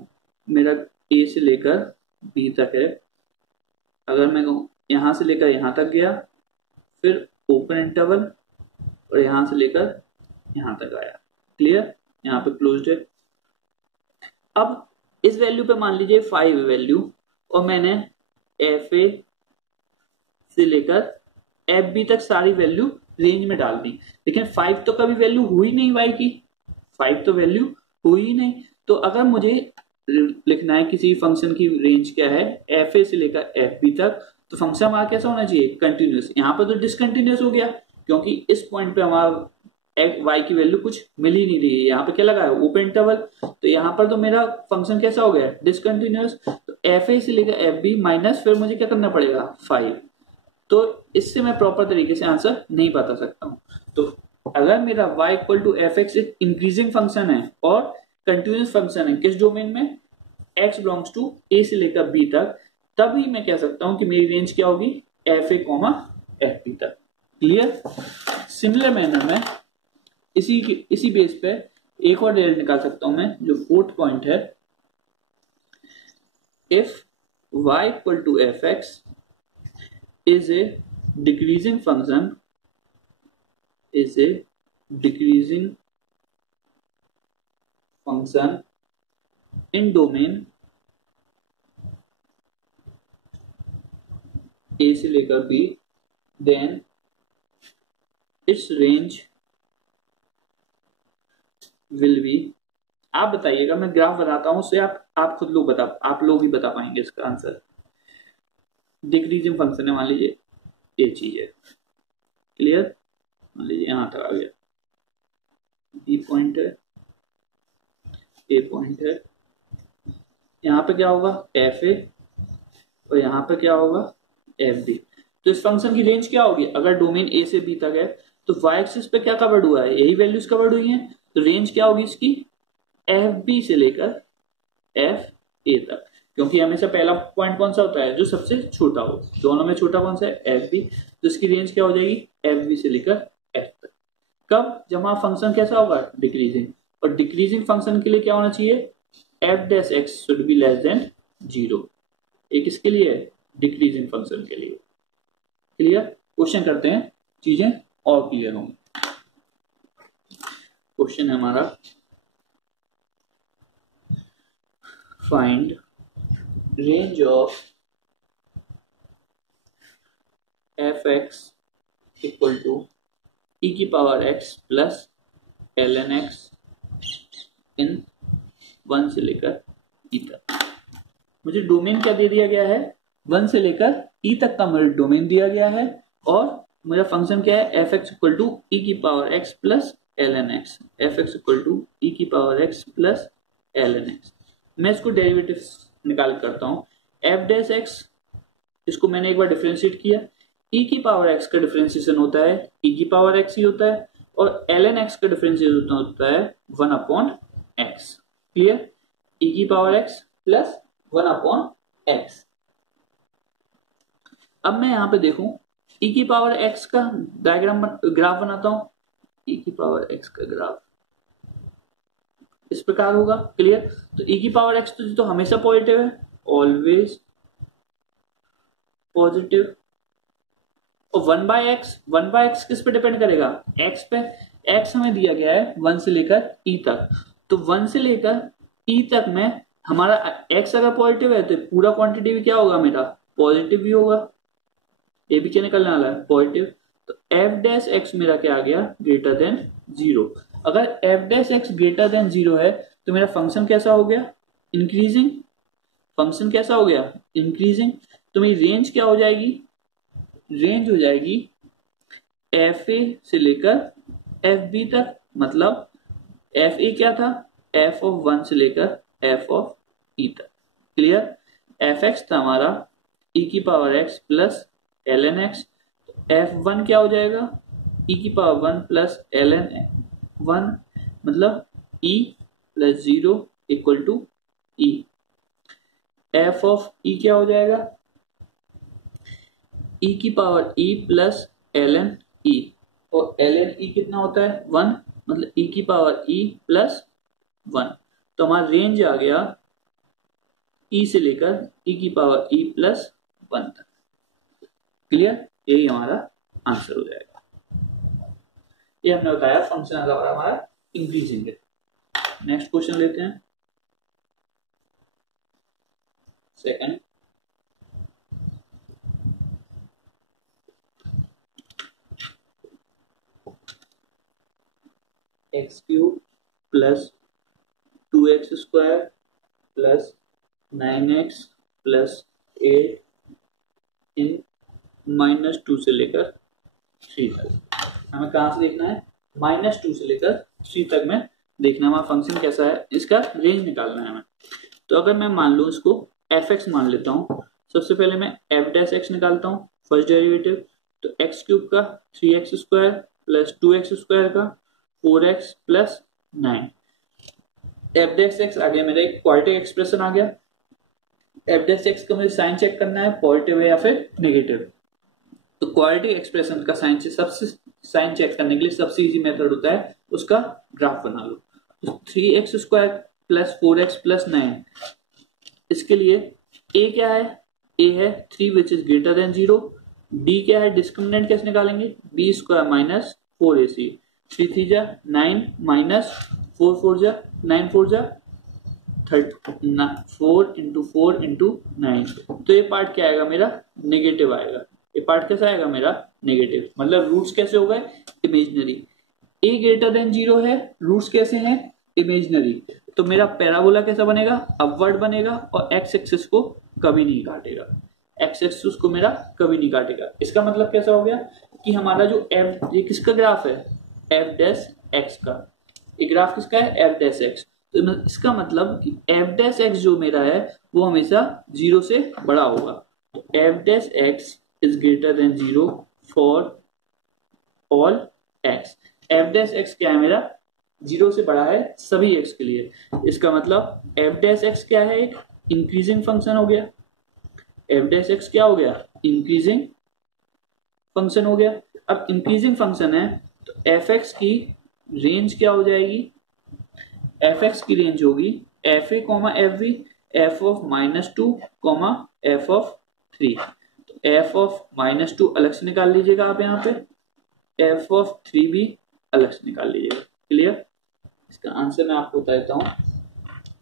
मेरा ए से लेकर बी तक है, अगर मैं कहूं यहां से लेकर यहां तक गया, फिर ओपन इंटरवल, और यहां से लेकर यहां तक आया। क्लियर। यहां पे क्लोज्ड है। अब इस वैल्यू पे मान लीजिए 5 वैल्यू, और मैंने एफ ए से लेकर एफ बी तक सारी वैल्यू रेंज में डाल दी, लेकिन 5 तो कभी वैल्यू हुई नहीं वाई की, 5 तो वैल्यू हुई ही नहीं। तो अगर मुझे लिखना है किसी फंक्शन की रेंज क्या है, एफ ए से लेकर एफ बी तक, तो फंक्शन हमारा कैसा होना चाहिए, कंटिन्यूअस। यहाँ पर तो डिसकंटिन्यूअस हो गया, क्योंकि इस पॉइंट पे हमारा वाई की वैल्यू कुछ मिल ही नहीं रही है, यहाँ पे क्या लगा है, ओपन इंटरवल, तो यहाँ पर तो मेरा फंक्शन कैसा हो गया, डिसकंटिन्यूअस। तो एफ ए से लेकर एफ बी माइनस, फिर मुझे क्या करना पड़ेगा, 5। तो इससे मैं प्रॉपर तरीके से आंसर नहीं बता सकता हूं। तो अगर मेरा y equal to f x एक इंक्रीजिंग फंक्शन है और कंटिन्यूअस फंक्शन है, किस डोमेन में, x बिलोंग्स टू a से लेकर b तक, तभी मैं कह सकता हूं कि मेरी रेंज क्या होगी, f a comma f b तक। क्लियर। सिमिलर मैनर में इसी बेस पे एक और रिजल्ट निकाल सकता हूं मैं, जो फोर्थ पॉइंट है, if y equal to f x is a decreasing function, is a decreasing function in domain a से लेकर b, then its range will be, आप बताइएगा, मैं ग्राफ बताता हूं, उससे आप खुद लोग आप लोग ही बता पाएंगे इसका आंसर। डिक्रीजिंग फंक्शन है, मान लीजिए ये चीज है। क्लियर। मान लीजिए यहां तक आ गया, बी पॉइंट है, ए पॉइंट है, यहाँ पे क्या होगा एफ ए और यहाँ पे क्या होगा एफ बी। तो इस फंक्शन की रेंज क्या होगी, अगर डोमेन ए से बी तक है तो वाई एक्सिस पे क्या कवर्ड हुआ है, यही वैल्यूज कवर्ड हुई हैं, तो रेंज क्या होगी इसकी एफ बी से लेकर एफ ए तक, क्योंकि हमेशा पहला पॉइंट कौन सा होता है जो सबसे छोटा हो, दोनों में छोटा कौन सा है एफ बी, तो इसकी रेंज क्या हो जाएगी एफ बी से लेकर एफ तक। कब, जब हमारा फंक्शन कैसा होगा डिक्रीजिंग, और डिक्रीजिंग फंक्शन के लिए क्या होना चाहिए F dash x should be less than 0। एक इसके लिए है डिक्रीजिंग फंक्शन के लिए। क्लियर, क्वेश्चन करते हैं चीजें और क्लियर होंगी। क्वेश्चन है हमारा find range of f x equal to e की power x plus ln x in 1 से लेकर e तक। मुझे डोमेन क्या दे दिया गया है 1 से लेकर e तक का मुझे डोमेन दिया गया है, और मेरा फंक्शन क्या है f x equal to e की power x plus ln x, f x equal to e की power x plus ln x। मैं इसको डेरिवेटिव निकाल करता हूं, एफ डैश एक्स इसको मैंने एक बार डिफरेंशिएट किया, e की पावर x का डिफरेंशिएशन होता है e की पावर x ही होता है, और ln x का डिफरेंशिएशन होता है 1 अपॉन x। क्लियर, e की power x plus 1 upon x। अब मैं यहां पे देखूं e की पावर x का डायग्राम ग्राफ बनाता हूं, e की पावर x का ग्राफ इस प्रकार होगा। क्लियर, तो e की पावर x तो हमेशा पॉजिटिव है, ऑलवेज पॉजिटिव, और 1/x किस पे डिपेंड करेगा x पे, x हमें दिया गया है 1 से लेकर e तक, तो 1 से लेकर e तक में हमारा x अगर पॉजिटिव है तो पूरा क्वांटिटी भी क्या होगा मेरा पॉजिटिव भी होगा, ये भी क्या निकलने वाला है पॉजिटिव। तो f डैश x मेरा क्या आ गया ग्रेटर देन 0। अगर f dash x greater than 0 है तो मेरा फंक्शन कैसा हो गया इंक्रीजिंग, फंक्शन कैसा हो गया इंक्रीजिंग, तो मेरी रेंज क्या हो जाएगी, रेंज हो जाएगी एफ ए से लेकर एफ बी तक, मतलब एफ ए क्या था एफ ऑफ 1 से लेकर एफ ऑफ ई तक। क्लियर, एफ एक्स था हमारा ई की power x plus ln x, F one क्या हो जाएगा ई की पावर 1 प्लस ln 1, मतलब e plus 0 equal to e. F of e क्या हो जाएगा e की power e plus ln e, और ln e कितना होता है 1, मतलब e की पावर e प्लस 1। तो हमारा रेंज आ गया e से लेकर e की पावर e प्लस 1 तक। क्लियर, यही हमारा आंसर हो जाएगा। ये हमने बताया फंक्शन अगर हमारा इंक्रीजिंग है। नेक्स्ट क्वेश्चन लेते हैं second. X cube plus 2x square plus 9x plus 8 इन -2 से लेकर 3 तक। हमें कहां से देखना है -2 से लेकर 3 तक में देखना है हमारा फंक्शन कैसा है, इसका रेंज निकालना है हमें। तो अगर मैं मान लूं इसको एफ एक्स मान लेता हूं, सबसे पहले मैं एफ डैश एक्स निकालता हूं फर्स्ट डेरिवेटिव, तो एक्स क्यूब का 3x square plus 2x square का 4x plus 9, f dash x आ गया मेरा एक क्वाड्रेटिक एक्सप्रेशन आ गया। एफ डैश एक्स का मुझे साइन चेक करना है पॉजिटिव है या फिर नेगेटिव, तो क्वाड्रेटिक एक्सप्रेशन का साइन चेक करने के लिए सबसे इजी मेथड होता है उसका ग्राफ बना लो। तो 3x square plus 4x plus 9, इसके लिए a क्या है, a है 3 which is greater than 0, b क्या है डिस्क्रिमिनेंट कैसे निकालेंगे b स्क्वायर माइनस 4ac, 3 3 जा 9 माइनस 4 4 जा 9 4 जा 4 इंटू 4 इंटू 9, तो ये पार्ट क्या आएगा मेरा नेगेटिव आएगा, ये पार्ट कैसा आएगा मेरा नेगेटिव, मतलब रूट्स कैसे हो गए इमेजिनरी। a ग्रेटर देन 0 है, रूट्स कैसे हैं इमेजिनरी, तो मेरा पैराबोला कैसा बनेगा अपवर्ड बनेगा और x एक्सिस को कभी नहीं काटेगा, x एक्सिस को मेरा कभी नहीं काटेगा। इसका मतलब कैसा हो गया कि हमारा जो f, ये किसका ग्राफ है f डैश x का, ये ग्राफ किसका है f डैश x, तो इसका मतलब कि एफ डैश एक्स जो मेरा है वो हमेशा 0 से बड़ा होगा। तो F dash x is greater than 0 for all x. F dash x क्या है मेरा, 0 से बड़ा है सभी एक्स के लिए। इसका मतलब एफ डैश एक्स क्या है, एक इंक्रीजिंग फंक्शन हो गया। एफ डैश एक्स क्या हो गया, इंक्रीजिंग फंक्शन हो गया। अब इंक्रीजिंग फंक्शन है तो एफ एक्स की रेंज क्या हो जाएगी, एफ एक्स की रेंज होगी f a comma f b, f of -2 comma f of 3। तो एफ ऑफ -2 अलग से निकाल लीजिएगा आप यहाँ पे, एफ ऑफ 3 भी अलग से निकाल लीजिएगा। क्लियर। इसका आंसर मैं आपको बता देता हूँ।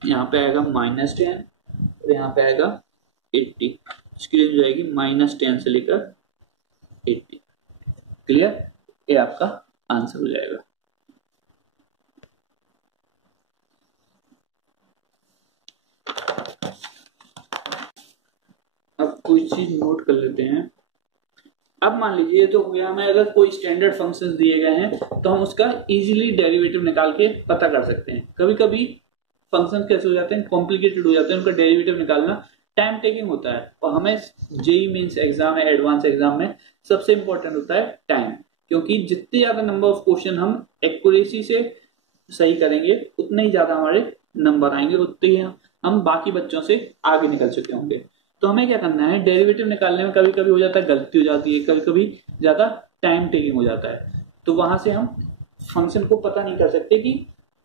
यहाँ पे आएगा -10 और यहाँ पे आएगा 80। इसकी रेंज हो जाएगी -10 से लेकर 80। क्लियर, ये आपका आंसर हो जाएगा। अब कोई चीज नोट कर लेते हैं। अब मान लीजिए तो हो गया, हमें अगर कोई स्टैंडर्ड फंक्शंस दिए गए हैं तो हम उसका इजीली डेरिवेटिव निकाल के पता कर सकते हैं। कभी कभी फंक्शंस कैसे हो जाते हैं, कॉम्प्लिकेटेड हो जाते हैं, उनका डेरिवेटिव निकालना टाइम टेकिंग होता है। और हमें जेईई मेंस एग्जाम है, एडवांस एग्जाम में सबसे इंपॉर्टेंट होता है टाइम, क्योंकि जितने ज्यादा नंबर ऑफ क्वेश्चन हम एक्यूरेसी से सही करेंगे उतने ही ज्यादा हमारे नंबर आएंगे, उतने ही हम बाकी बच्चों से आगे निकल चुके होंगे। तो हमें क्या करना है, डेरिवेटिव निकालने में कभी कभी हो जाता है गलती हो जाती है, कभी कभी ज्यादा टाइम टेकिंग हो जाता है। तो वहां से हम फंक्शन को पता नहीं कर सकते कि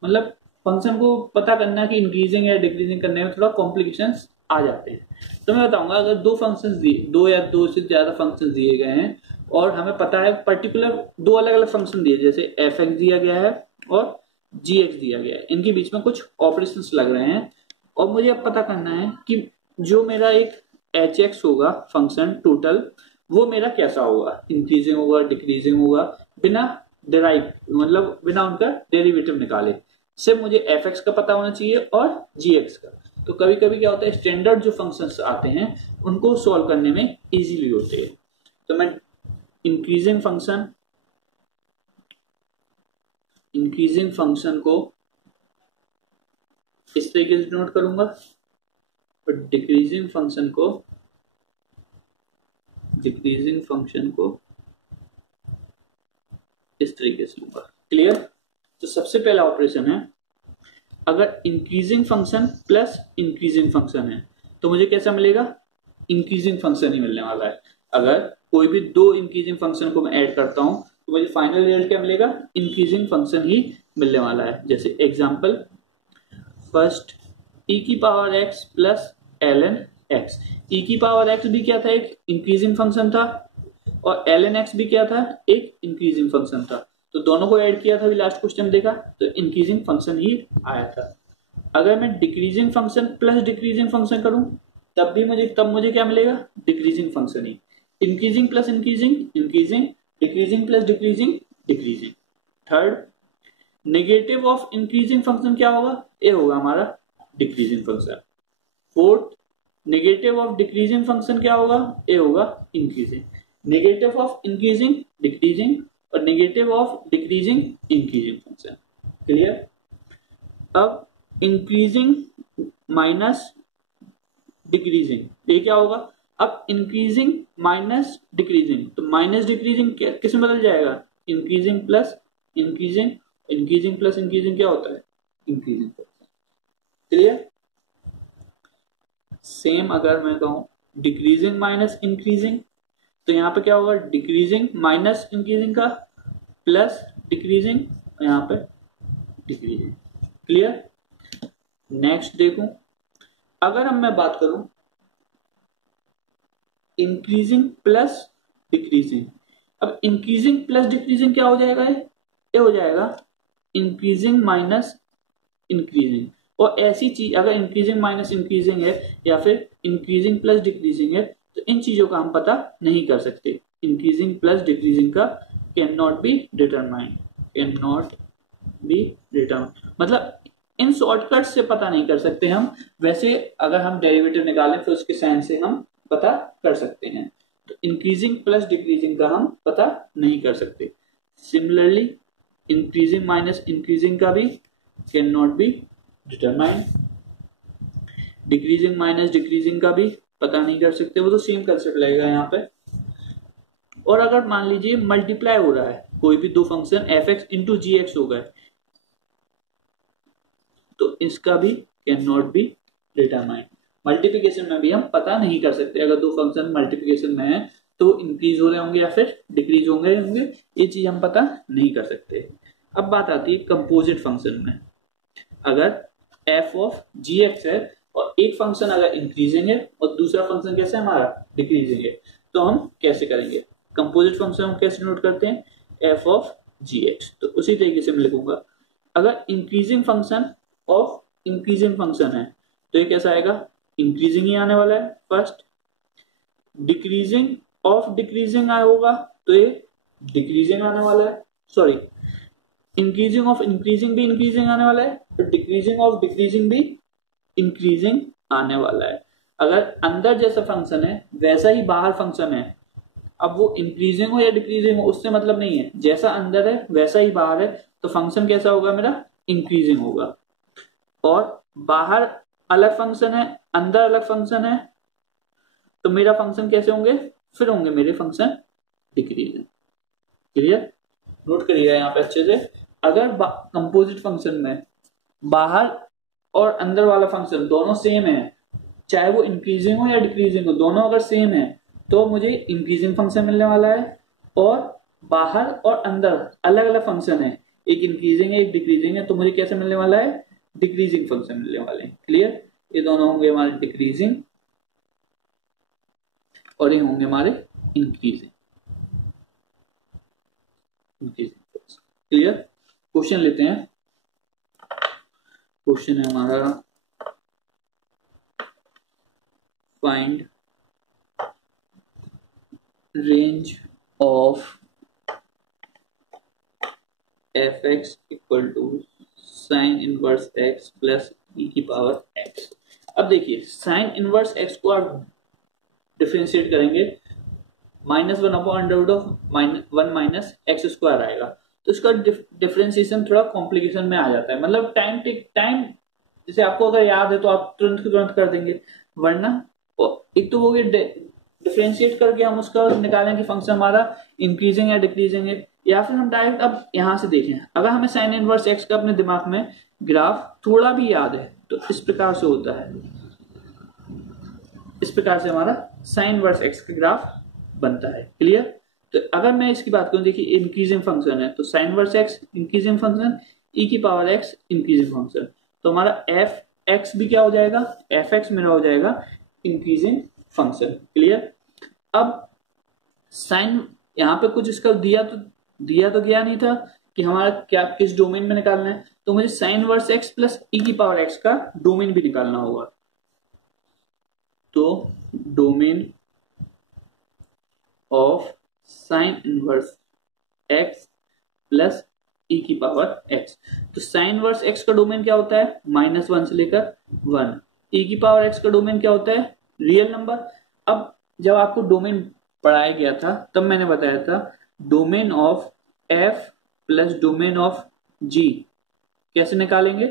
मतलब फंक्शन को पता करना कि इंक्रीजिंग या डिक्रीजिंग करने में थोड़ा कॉम्प्लिकेशंस आ जाते हैं। तो मैं बताऊंगा, अगर दो फंक्शंस दिए, दो या दो से ज्यादा फंक्शंस दिए गए हैं और हमें पता है पर्टिकुलर दो अलग अलग फंक्शन दिए, जैसे एफ एक्स दिया गया है और जी एक्स दिया गया है, इनके बीच में कुछ ऑपरेशंस लग रहे हैं और मुझे अब पता करना है कि जो मेरा एक एच एक्स होगा फंक्शन टोटल, वो मेरा कैसा होगा, इंक्रीजिंग होगा डिक्रीजिंग होगा, बिना डेराइव मतलब बिना उनका डेरिवेटिव निकाले। सिर्फ मुझे एफ एक्स का पता होना चाहिए और जी एक्स का। तो कभी कभी क्या होता है, स्टैंडर्ड जो फंक्शंस आते हैं उनको सॉल्व करने में इजीली होते हैं। तो मैं इंक्रीजिंग फंक्शन को इस तरीके से नोट करूंगा और डिक्रीजिंग फंक्शन को इस तरीके से लूंगा। क्लियर। तो सबसे पहला ऑपरेशन है, अगर increasing function plus increasing function है तो मुझे कैसा मिलेगा, इंक्रीजिंग फंक्शन ही मिलने वाला है। अगर कोई भी दो इंक्रीजिंग फंक्शन को मैं ऐड करता हूं तो मुझे फाइनल रिजल्ट क्या मिलेगा, इंक्रीजिंग फंक्शन ही मिलने वाला है। जैसे एग्जांपल, फर्स्ट e की power x plus ln x। e की पावर x भी क्या था, एक इंक्रीजिंग फंक्शन था और ln x भी क्या था, एक इंक्रीजिंग फंक्शन था। तो दोनों को ऐड किया था, भी लास्ट क्वेश्चन देखा तो इंक्रीजिंग फंक्शन ही आया था। अगर मैं decreasing function plus decreasing function करूं तब मुझे क्या मिलेगा, डिक्रीजिंग फंक्शन ही। Increasing plus increasing increasing, decreasing plus decreasing decreasing. Third, negative of increasing function क्या होगा, ये होगा हमारा decreasing function. Fourth, negative of decreasing function क्या होगा, ये होगा increasing. Negative of increasing decreasing और negative of decreasing increasing function. Clear. अब इंक्रीजिंग माइनस डिक्रीजिंग, ये क्या होगा, अब इंक्रीजिंग माइनस डिक्रीजिंग, तो माइनस डिक्रीजिंग किस में बदल जाएगा, increasing plus increasing, increasing plus increasing क्या होता है, इंक्रीजिंग। क्लियर। सेम अगर मैं कहूं डिक्रीजिंग माइनस इंक्रीजिंग, तो यहां पे क्या होगा, डिक्रीजिंग माइनस इंक्रीजिंग का प्लस डिक्रीजिंग, यहां पे डिक्रीजिंग। क्लियर। नेक्स्ट देखूं, अगर हम मैं बात करूं इंक्रीजिंग प्लस डिक्रीजिंग, अब इंक्रीजिंग प्लस डिक्रीजिंग क्या हो जाएगा, ये हो जाएगा इंक्रीजिंग माइनस इंक्रीजिंग। और ऐसी चीज अगर इंक्रीजिंग माइनस इंक्रीजिंग है या फिर इंक्रीजिंग प्लस डिक्रीजिंग है तो इन चीजों का हम पता नहीं कर सकते। इंक्रीजिंग प्लस डिक्रीजिंग का कैन नॉट बी डिटरमाइंड, मतलब इन शॉर्टकट से पता नहीं कर सकते हम। वैसे अगर हम डेरिवेटिव निकालें तो उसके साइन से हम पता कर सकते हैं। तो इंक्रीजिंग प्लस डिक्रीजिंग का हम पता नहीं कर सकते। सिमिलरली इंक्रीजिंग माइनस इंक्रीजिंग का भी can not be determine. Decreasing minus decreasing का भी पता नहीं कर सकते, वो तो सेम कंसेप्ट लगेगा यहाँ पे। और अगर मान लीजिए मल्टीप्लाई हो रहा है कोई भी दो फंक्शन एफ एक्स इंटू जी एक्स हो गए, तो इसका भी can not be determine. Multiplication में भी हम पता नहीं कर सकते, अगर दो फंक्शन मल्टीप्लिकेशन में है तो इंक्रीज हो रहे होंगे या फिर डिक्रीज होंगे, ये चीज हम पता नहीं कर सकते। अब बात आती है कंपोजिट फंक्शन में। अगर एफ ऑफ जी एक्स है और एक फंक्शन अगर इंक्रीजिंग है और दूसरा फंक्शन कैसे हमारा डिक्रीजिंग है, तो हम कैसे करेंगे? कंपोजिट फंक्शन हम कैसे नोट करते हैं? F of g x. तो उसी तरीके से मैं लिखूंगा, अगर increasing function of increasing function है तो ये कैसा आएगा? इंक्रीजिंग ही आने वाला है फर्स्ट। डिक्रीजिंग ऑफ डिक्रीजिंग आया होगा तो ये डिक्रीजिंग आने वाला है, सॉरी इंक्रीजिंग ऑफ इंक्रीजिंग भी इंक्रीजिंग आने वाला है, तो डिक्रीजिंग ऑफ डिक्रीजिंग भी इंक्रीजिंग आने वाला है। अगर अंदर जैसा फंक्शन है वैसा ही बाहर फंक्शन है, अब वो इंक्रीजिंग हो या डिक्रीजिंग हो उससे मतलब नहीं है, जैसा अंदर है वैसा ही बाहर है, तो फंक्शन कैसा होगा मेरा? इंक्रीजिंग होगा। और बाहर अलग फंक्शन है अंदर अलग फंक्शन है, तो मेरा फंक्शन कैसे होंगे? फिर होंगे मेरे फंक्शन डिक्रीजिंग। क्लियर? नोट करिएगा यहाँ पे अच्छे से। अगर कंपोजिट फंक्शन में बाहर और अंदर वाला फंक्शन दोनों सेम है, चाहे वो इंक्रीजिंग हो या डिक्रीजिंग हो, दोनों अगर सेम है तो मुझे इंक्रीजिंग फंक्शन मिलने वाला है। और बाहर और अंदर अलग अलग फंक्शन है, एक इंक्रीजिंग है एक डिक्रीजिंग है, तो मुझे कैसे मिलने वाला है? डिक्रीजिंग फंक्शन मिलने वाले हैं। क्लियर? ये दोनों होंगे हमारे डिक्रीजिंग और ये होंगे हमारे इंक्रीजिंग। क्लियर? क्वेश्चन लेते हैं। क्वेश्चन है हमारा find range of f x equal to sine inverse x plus e की पावर एक्स। अब देखिए साइन इनवर्स एक्स को आप डिफरेंशिएट करेंगे, -1 upon under root of -1 minus x square आएगा, तो इसका डिफरेंशिएशन थोड़ा कॉम्प्लिकेशन में आ जाता है। मतलब टाइम जैसे आपको अगर याद है तो आप तुरंत के तुरंत कर देंगे, वरना एक तो वो डिफरेंशिएट करके हम उसका निकालें कि फंक्शन हमारा इंक्रीजिंग या डिक्रीजिंग है, या फिर हम डायरेक्ट अब यहां से देखें। अगर हमें साइन इनवर्स एक्स का अपने दिमाग में ग्राफ थोड़ा भी याद है तो इस प्रकार से होता है, इस प्रकार से हमारा साइन इनवर्स एक्स का ग्राफ बनता है। क्लियर? तो अगर मैं इसकी बात करूं, देखिए इंक्रीजिंग फंक्शन है तो sine inverse x increasing function, e की पावर एक्स इंक्रीजिंग फंक्शन, तो हमारा एफ एक्स भी क्या हो जाएगा? एफ एक्स मेरा हो जाएगा इंक्रीजिंग फंक्शन। क्लियर? अब साइन यहां पे कुछ इसका दिया तो गया नहीं था कि हमारा क्या किस डोमेन में निकालना है, तो मुझे sine inverse x plus e की पावर एक्स का डोमेन भी निकालना होगा। तो domain of sine inverse x plus e की पावर एक्स, तो साइन इनवर्स एक्स का डोमेन क्या होता है? -1 से लेकर 1। ई की पावर एक्स का डोमेन क्या होता है? Real number. अब जब आपको डोमेन पढ़ाया गया था तब मैंने बताया था domain of f plus domain of g कैसे निकालेंगे?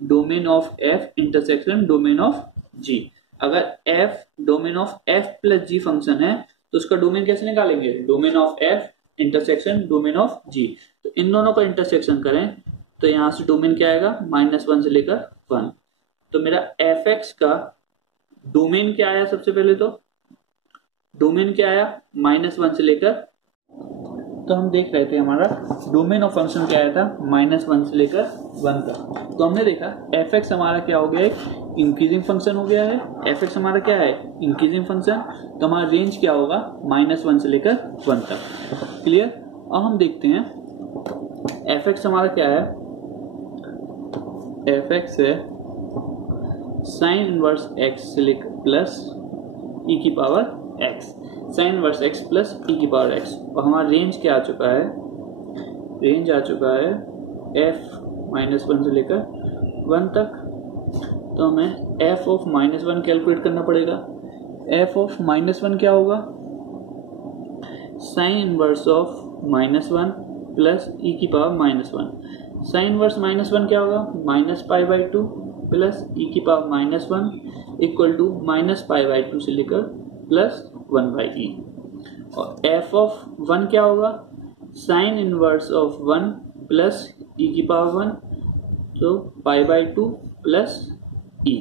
Domain of f intersection domain of g. अगर f domain of f plus g function है तो उसका डोमेन कैसे निकालेंगे? Domain of f intersection domain of g. तो इन दोनों का इंटरसेक्शन करें तो यहां से डोमेन क्या आएगा? -1 से लेकर 1। तो मेरा एफ एक्स का डोमेन क्या आया? सबसे पहले तो डोमेन क्या आया? -1 से लेकर, तो हम देख रहे थे हमारा डोमेन ऑफ फंक्शन क्या आया था? -1 से लेकर 1 तक। तो हमने देखा एफ एक्स हमारा क्या हो गया? एक इंक्रीजिंग फंक्शन हो गया है। एफ एक्स हमारा क्या है? Increasing function. तो हमारा रेंज क्या होगा? -1 से लेकर 1 तक। क्लियर? अब हम देखते हैं एफ एक्स हमारा क्या है? एफ एक्स है साइन इनवर्स एक्स से लेकर प्लस ई की power x, sine inverse x plus e की पावर एक्स। और हमारा रेंज क्या आ चुका है? रेंज आ चुका है एफ -1 से लेकर 1 तक। तो हमें एफ ऑफ -1 कैलकुलेट करना पड़ेगा। एफ ऑफ -1 क्या होगा? Sine inverse of -1 plus e की पावर -1। साइन इनवर्स -1 क्या होगा, -π/2 प्लस e⁻−1 इक्वल टू -π/2 से लेकर +1/e। और f ऑफ 1 क्या होगा, sine inverse of 1 plus e⁻1, तो π/2 प्लस e।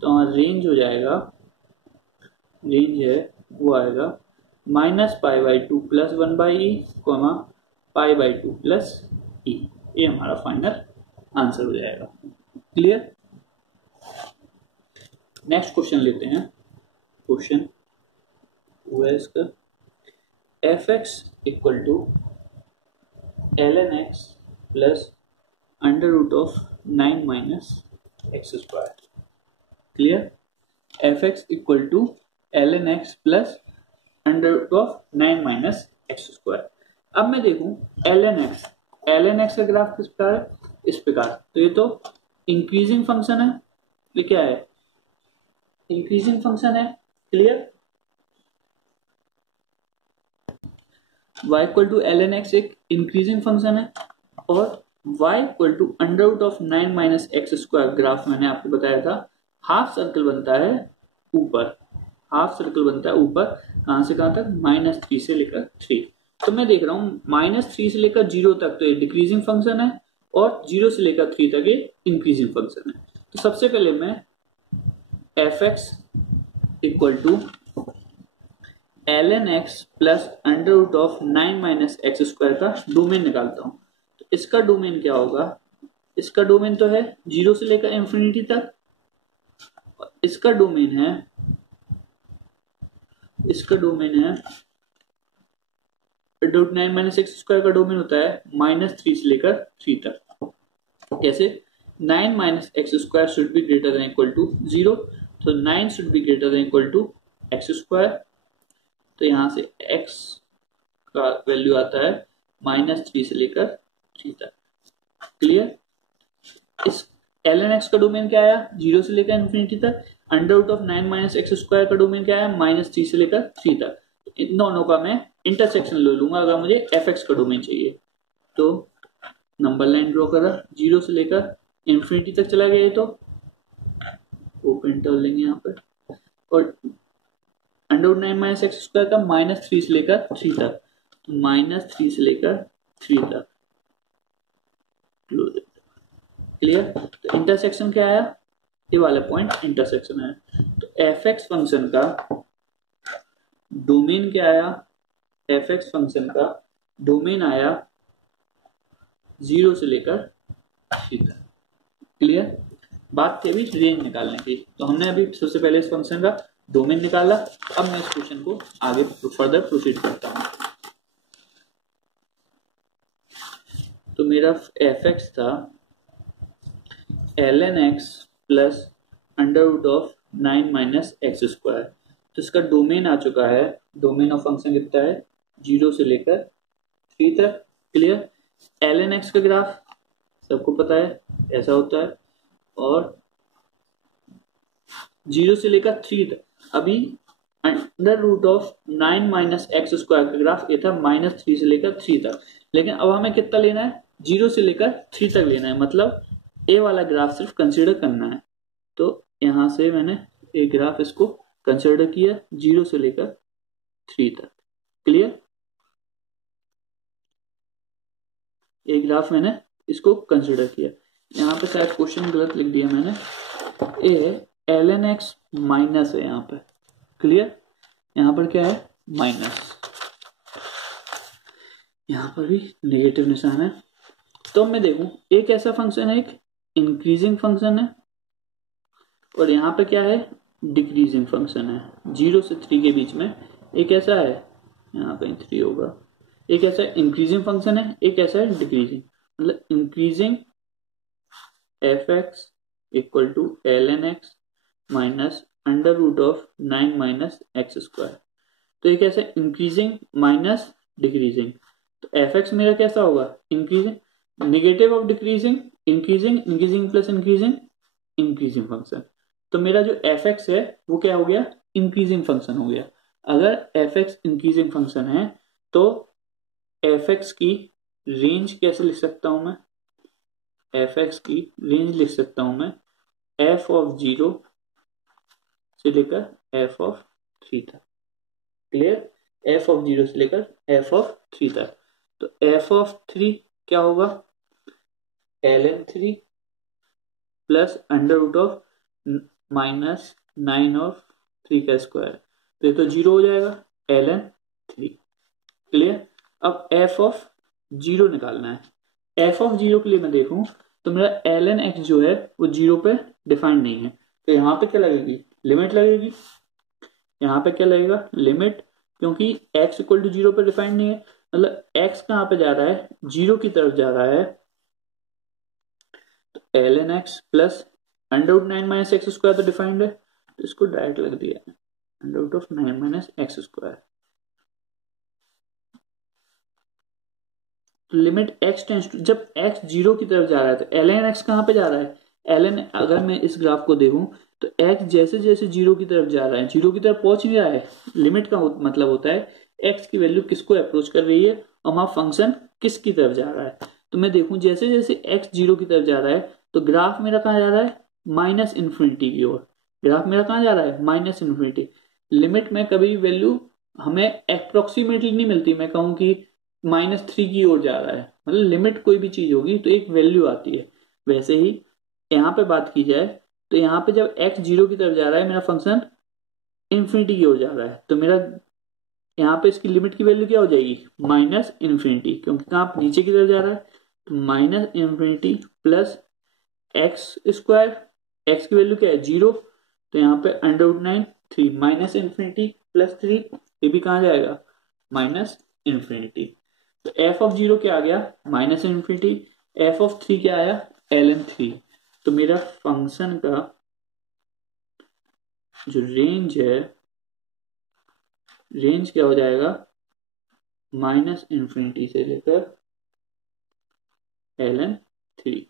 तो हमारा रेंज हो जाएगा, रेंज है वो आएगा -π/2 प्लस 1/e, π/2 प्लस e। ये हमारा फाइनल आंसर हो जाएगा। क्लियर। नेक्स्ट क्वेश्चन लेते हैं। क्वेश्चन वो है इसका f(x) equal to ln x plus √9 minus x square. Clear. f(x) equal to ln x plus √9 minus x square. अब मैं देखूं ln x का ग्राफ किस प्रकार है, इस प्रकार। तो ये तो इंक्रीजिंग फंक्शन है, ये क्या है, इंक्रीजिंग फंक्शन है। Clear. y equal to ln x एक इंक्रीजिंग फंक्शन है और y equal to √9 minus x square graph मैंने आपको बताया था हाफ सर्कल बनता है ऊपर, हाफ सर्कल बनता है ऊपर, कहां से कहां तक, -3 से लेकर 3। तो मैं देख रहा हूं -3 से लेकर 0 तक तो ये डिक्रीजिंग फंक्शन है और 0 से लेकर 3 तक ये इंक्रीजिंग फंक्शन है। तो सबसे पहले मैं f(x) equal to ln x plus √9 minus x square का डोमेन निकालता हूं। तो इसका डोमेन क्या होगा, इसका डोमेन तो है 0 से लेकर इंफिनिटी तक, इसका डोमेन है √9 माइनस एक्स स्क्वायर का डोमेन होता है -3 से लेकर 3 तक। कैसे, 9 minus x square should be greater than equal to 0, तो 9 should be greater than equal to x square. तो यहां से x का वैल्यू आता है -3 से लेकर 3 तक। क्लियर। इस ln x का डोमेन क्या आया, 0 से लेकर इंफिनिटी तक। √9 माइनस एक्स स्क्वायर का डोमेन क्या है, -3 से लेकर 3 तक। इन दोनों का मैं इंटरसेक्शन ले लूंगा अगर मुझे f(x) का डोमेन चाहिए। तो नंबर लाइन ड्रॉ करा, 0 से लेकर इंफिनिटी तक चला गया, तो ओपन इंटरवल लेंगे यहाँ पर, और √9 माइनस एक्स स्क्वायर का -3 से लेकर 3 तक, तो -3 से लेकर 3 तक। क्लियर। तो इंटरसेक्शन क्या आया, ये वाला पॉइंट इंटरसेक्शन है। तो f(x) फंक्शन का डोमेन क्या आया, f(x) फंक्शन का डोमेन आया 0 से लेकर 3 तक। क्लियर। बात थी अभी रेंज निकालने की, तो हमने अभी सबसे पहले इस फंक्शन का डोमेन निकाला। अब मैं इस क्वेश्चन को आगे फर्दर प्रोसीड करता हूं। तो मेरा f(x) था ln x plus √9 minus x square. तो इसका डोमेन आ चुका है, डोमेन ऑफ फंक्शन कितना है, 0 से लेकर 3 तक। क्लियर। ln x का ग्राफ सबको पता है ऐसा होता है, और 0 से लेकर 3 तक। अभी √9 माइनस एक्स स्क्वायर का ग्राफ ये था -3 से लेकर 3 तक, लेकिन अब हमें कितना लेना है, 0 से लेकर 3 तक लेना है, मतलब ए वाला ग्राफ सिर्फ कंसीडर करना है। तो यहां से मैंने एक ग्राफ इसको कंसीडर किया 0 से लेकर 3 तक। क्लियर। एक ग्राफ मैंने इसको कंसीडर किया। यहाँ पे शायद क्वेश्चन गलत लिख दिया मैंने, ए ln x माइनस है यहाँ पे। क्लियर। यहाँ पर क्या है, माइनस, यहाँ पर भी नेगेटिव निशान है। तो मैं देखूं एक ऐसा फंक्शन है, एक इंक्रीजिंग फंक्शन है, और यहाँ पे क्या है, डिक्रीजिंग फंक्शन है। 0 से 3 के बीच में एक ऐसा है, यहाँ कहीं 3 होगा, एक ऐसा इंक्रीजिंग फंक्शन है, एक ऐसा है डिक्रीजिंग। मतलब increasing f(x) equal to ln x minus √9 minus x square. तो एक ऐसा इंक्रीजिंग माइनस डिक्रीजिंग। तो f(x) मेरा कैसा होगा, increasing, negative of decreasing, increasing, increasing plus increasing, increasing function. तो मेरा जो f(x) है वो क्या हो गया, इंक्रीजिंग फंक्शन हो गया। अगर f(x) इंक्रीजिंग फंक्शन है तो f(x) की रेंज कैसे लिख सकता हूं मैं, एफ एक्स की रेंज लिख सकता हूं मैं एफ ऑफ 0 से लेकर एफ ऑफ 3 तक। क्लियर? एफ ऑफ 0 से लेकर एफ ऑफ 3 तक। तो एफ ऑफ 3 क्या होगा? ln3 plus under root of -9 of 3 का स्क्वायर, तो ये तो 0 हो जाएगा ln3। क्लियर? अब एफ ऑफ 0 निकालना है। एफ ऑफ 0 के लिए मैं देखूं तो मेरा ln x जो है वो 0 पे डिफाइंड नहीं है, तो यहाँ पे क्या लगेगी? लिमिट लगेगी। यहाँ पे क्या लगेगा? लिमिट, क्योंकि x इक्वल टू 0 पे डिफाइंड नहीं है, मतलब x कहाँ पे जा रहा है? 0 की तरफ जा रहा है। तो ln x plus under root 9 minus x square तो डिफाइंड है, तो इसको डायरेक्ट लग दिया है under root of 9 minus x square. Limit x tends to, जब x 0 की तरफ जा रहा है तो ln x कहाँ पे जा रहा है? ln, अगर मैं इस ग्राफ को देखूं तो x जैसे जैसे 0 की तरफ जा रहा है, 0 की तरफ पहुंच नहीं रहा है। लिमिट का मतलब होता है x की वैल्यू किसको अप्रोच कर रही है और वहां फंक्शन किसकी तरफ जा रहा है। तो मैं देखूं जैसे जैसे x 0 की तरफ जा रहा है तो ग्राफ मेरा कहाँ जा रहा है? माइनस इन्फिनिटी की ओर। ग्राफ मेरा कहाँ जा रहा है? Minus infinity. लिमिट में कभी वैल्यू हमें अप्रोक्सीमेटली नहीं मिलती, मैं कहूँ कि -3 की ओर जा रहा है, मतलब लिमिट कोई भी चीज होगी तो एक वैल्यू आती है। वैसे ही यहाँ पे बात की जाए तो यहाँ पे जब x 0 की तरफ जा रहा है मेरा फंक्शन इन्फिनिटी की ओर जा रहा है, तो मेरा यहाँ पे इसकी लिमिट की वैल्यू क्या हो जाएगी? माइनस इन्फिनिटी, क्योंकि कहाँ नीचे की तरफ जा रहा है। तो minus infinity plus x square, x की वैल्यू क्या है? 0, तो यहाँ पे under root 9 3 minus infinity plus 3, ये भी कहाँ जाएगा? Minus infinity. तो एफ ऑफ 0 क्या आ गया? Minus infinity. एफ ऑफ 3 क्या आया? ln3। तो मेरा फंक्शन का जो रेंज है, रेंज क्या हो जाएगा? माइनस इन्फिनिटी से लेकर ln3।